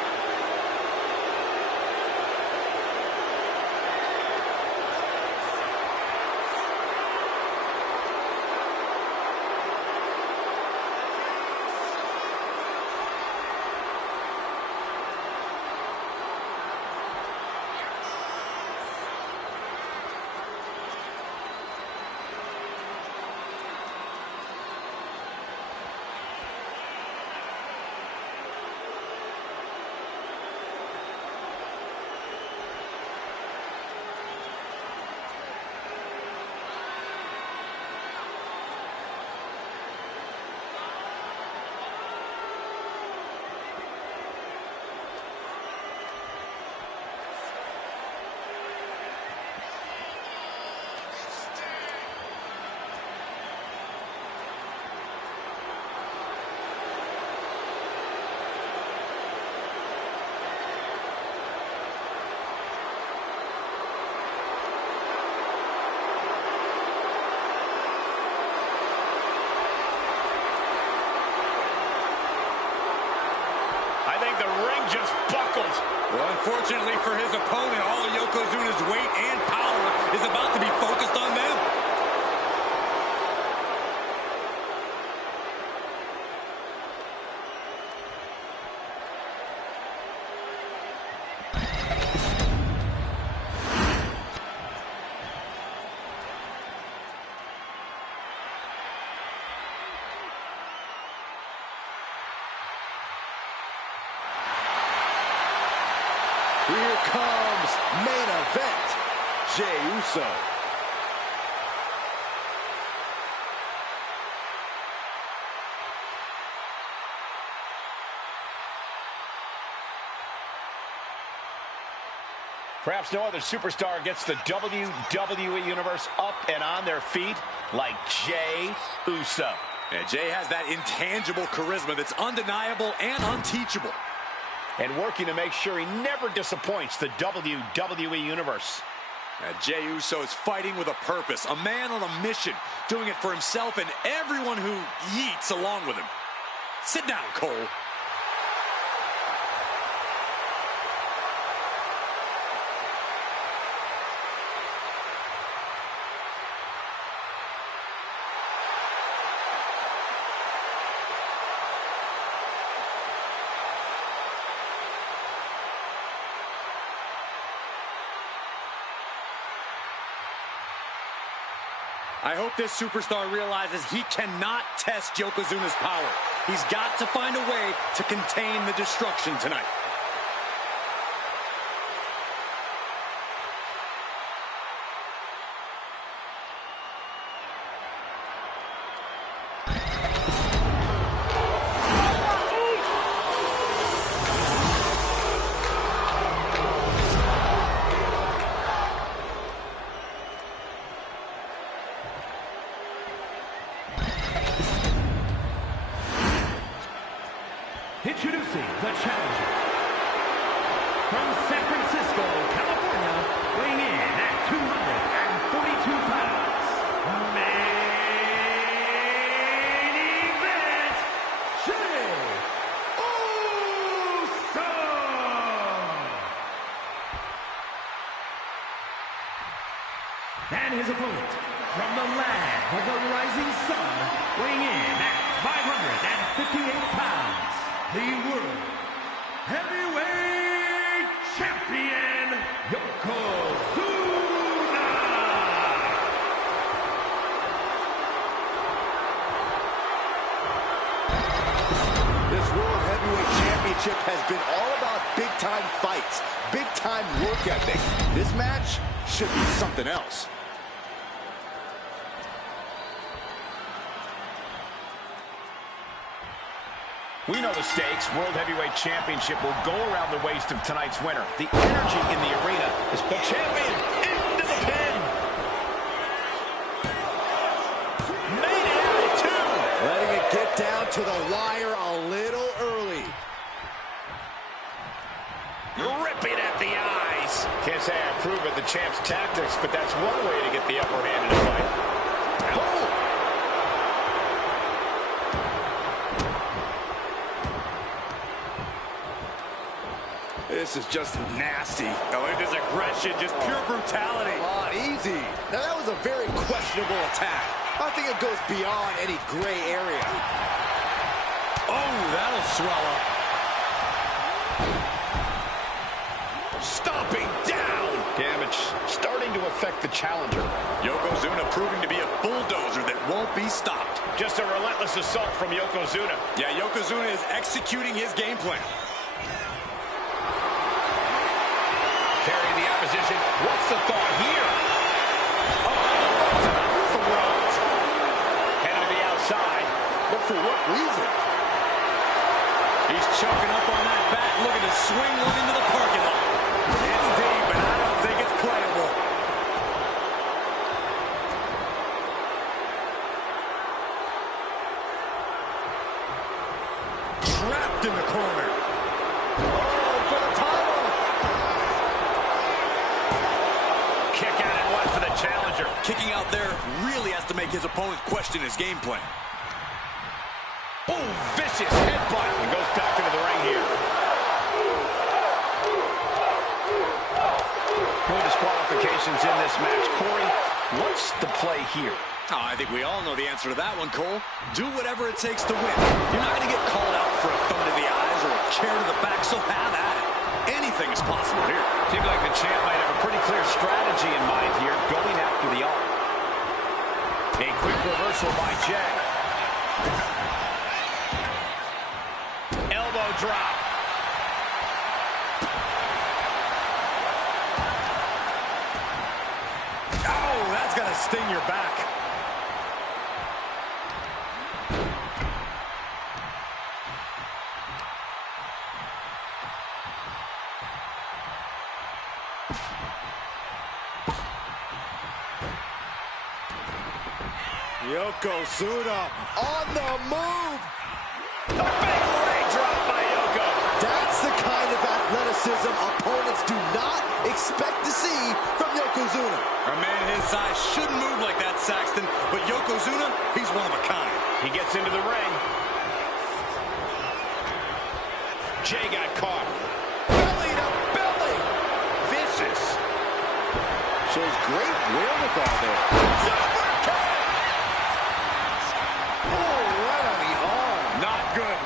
Unfortunately for his opponent, all of Yokozuna's weight and power is about to be focused on them. Here comes main event, Jey Uso. Perhaps no other superstar gets the WWE Universe up and on their feet like Jey Uso. Yeah, Jey has that intangible charisma that's undeniable and unteachable. And working to make sure he never disappoints the WWE Universe. Jey Uso is fighting with a purpose, a man on a mission, doing it for himself and everyone who yeets along with him. Sit down, Cole. I hope this superstar realizes he cannot test Yokozuna's power. He's got to find a way to contain the destruction tonight. Introducing the challenger from San Francisco, California, weighing in at 242 pounds. Main event, Jey Uso. And his opponent from the land of the rising sun, weighing in at 558 pounds. The World Heavyweight Champion, Yokozuna! This World Heavyweight Championship has been all about big-time fights, big-time work ethic. This match should be something else. We know the stakes. World Heavyweight Championship will go around the waist of tonight's winner. The energy in the arena is the champion into the pin. Made it out at 2. Letting it get down to the wire a little early. Ripping at the eyes. Can't say I approve of the champ's tactics, but that's one way to get the upper hand in a fight. Oh! This is just nasty. Oh, look at this aggression, just pure brutality. Come on, easy. Now that was a very questionable attack. I think it goes beyond any gray area. Oh, that'll swell up. Stomping down. Damage starting to affect the challenger. Yokozuna proving to be a bulldozer that won't be stopped. Just a relentless assault from Yokozuna. Yeah, Yokozuna is executing his game plan. Carrying the opposition. What's the thought here? Oh, to the throat. Headed to the outside. But for what reason? He's choking up on that bat, looking to swing one into the parking lot. It's deep, but I don't think it's playable. Trapped in the corner. Oh, for the title. Kick out and one for the challenger. Kicking out there really has to make his opponent question his game plan. Oh, vicious headbutt. And goes back into the ring here. disqualifications in this match. Corey, what's the play here? Oh, I think we all know the answer to that one, Cole. Do whatever it takes to win. You're not going to get called out for a thumb to the eyes or a chair to the back, so have at it. Anything is possible here. Seems like the champ might have a pretty clear strategy in mind here, going after the arm. A quick reversal by Jay. Elbow drop. Oh, that's going to sting your back. Yokozuna on the move. A big leg drop by Yoko. That's the kind of athleticism opponents do not expect to see from Yokozuna. A man his size shouldn't move like that, Saxton, but Yokozuna, he's one of a kind. He gets into the ring. Jay got caught. Belly to belly. Vicious. Shows great wherewithal there. Super kick. Oh, right on the arm. Not good.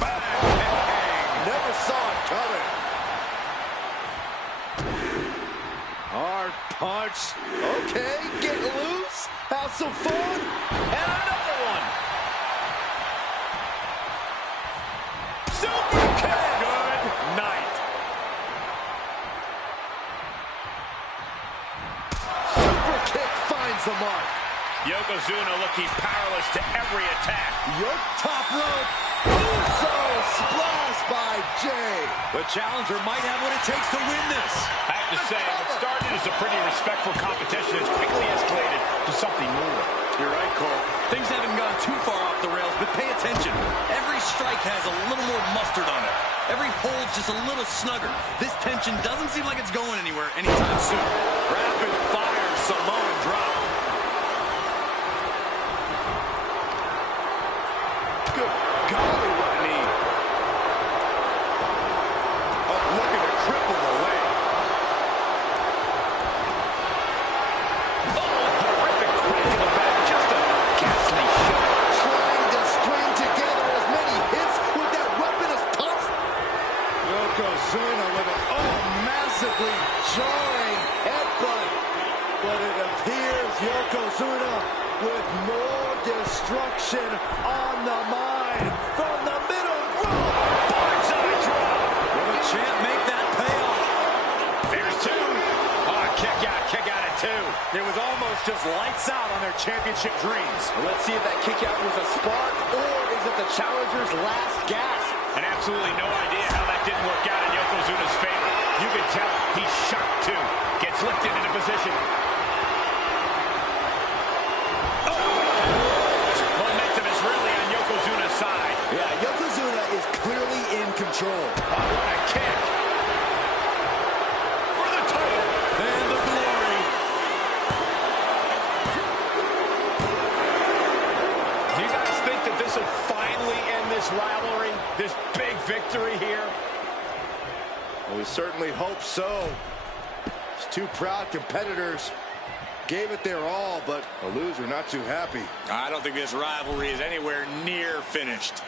Bang. Never saw it coming. Hard punch. Okay, get loose. Have some fun. And another one. Super kick. Good night. Super kick finds the mark. Yokozuna looking powerless to every attack. Yoke top rope. Uso splash by Jay. The challenger might have what it takes to win this. I have to say, what started as a pretty respectful competition has quickly escalated to something more. You're right, Cole. Things haven't gone too far off the rails, but pay attention. Every strike has a little more mustard on it. Every hold's just a little snugger. This tension doesn't seem like it's going anywhere anytime soon. Rapid fire Samoan drop. Good golly, what a knee. Oh, looking to cripple the leg. Oh, horrific crack in the back. Just a ghastly shot. Trying to string together as many hits with that weapon as possible. Yokozuna with an massively jarring headbutt. But it appears Yokozuna with more destruction on the mind from the middle rope. Blindside drop. Will the champ make that payoff? There's two. Oh, kick out at two. It was almost just lights out on their championship dreams. Let's see if that kick out was a spark, or is it the challenger's last gasp? And absolutely no idea how that didn't work out in Yokozuna's favor. You can tell he's shocked too. Gets lifted into position. Momentum is really on Yokozuna's side. Yeah, Yokozuna is clearly in control. Oh, what a kick. For the title. And the glory. Do you guys think that this will finally end this rivalry? This big victory here? Well, we certainly hope so. These two proud competitors gave it their all, but a loser not too happy. I don't think this rivalry is anywhere near finished.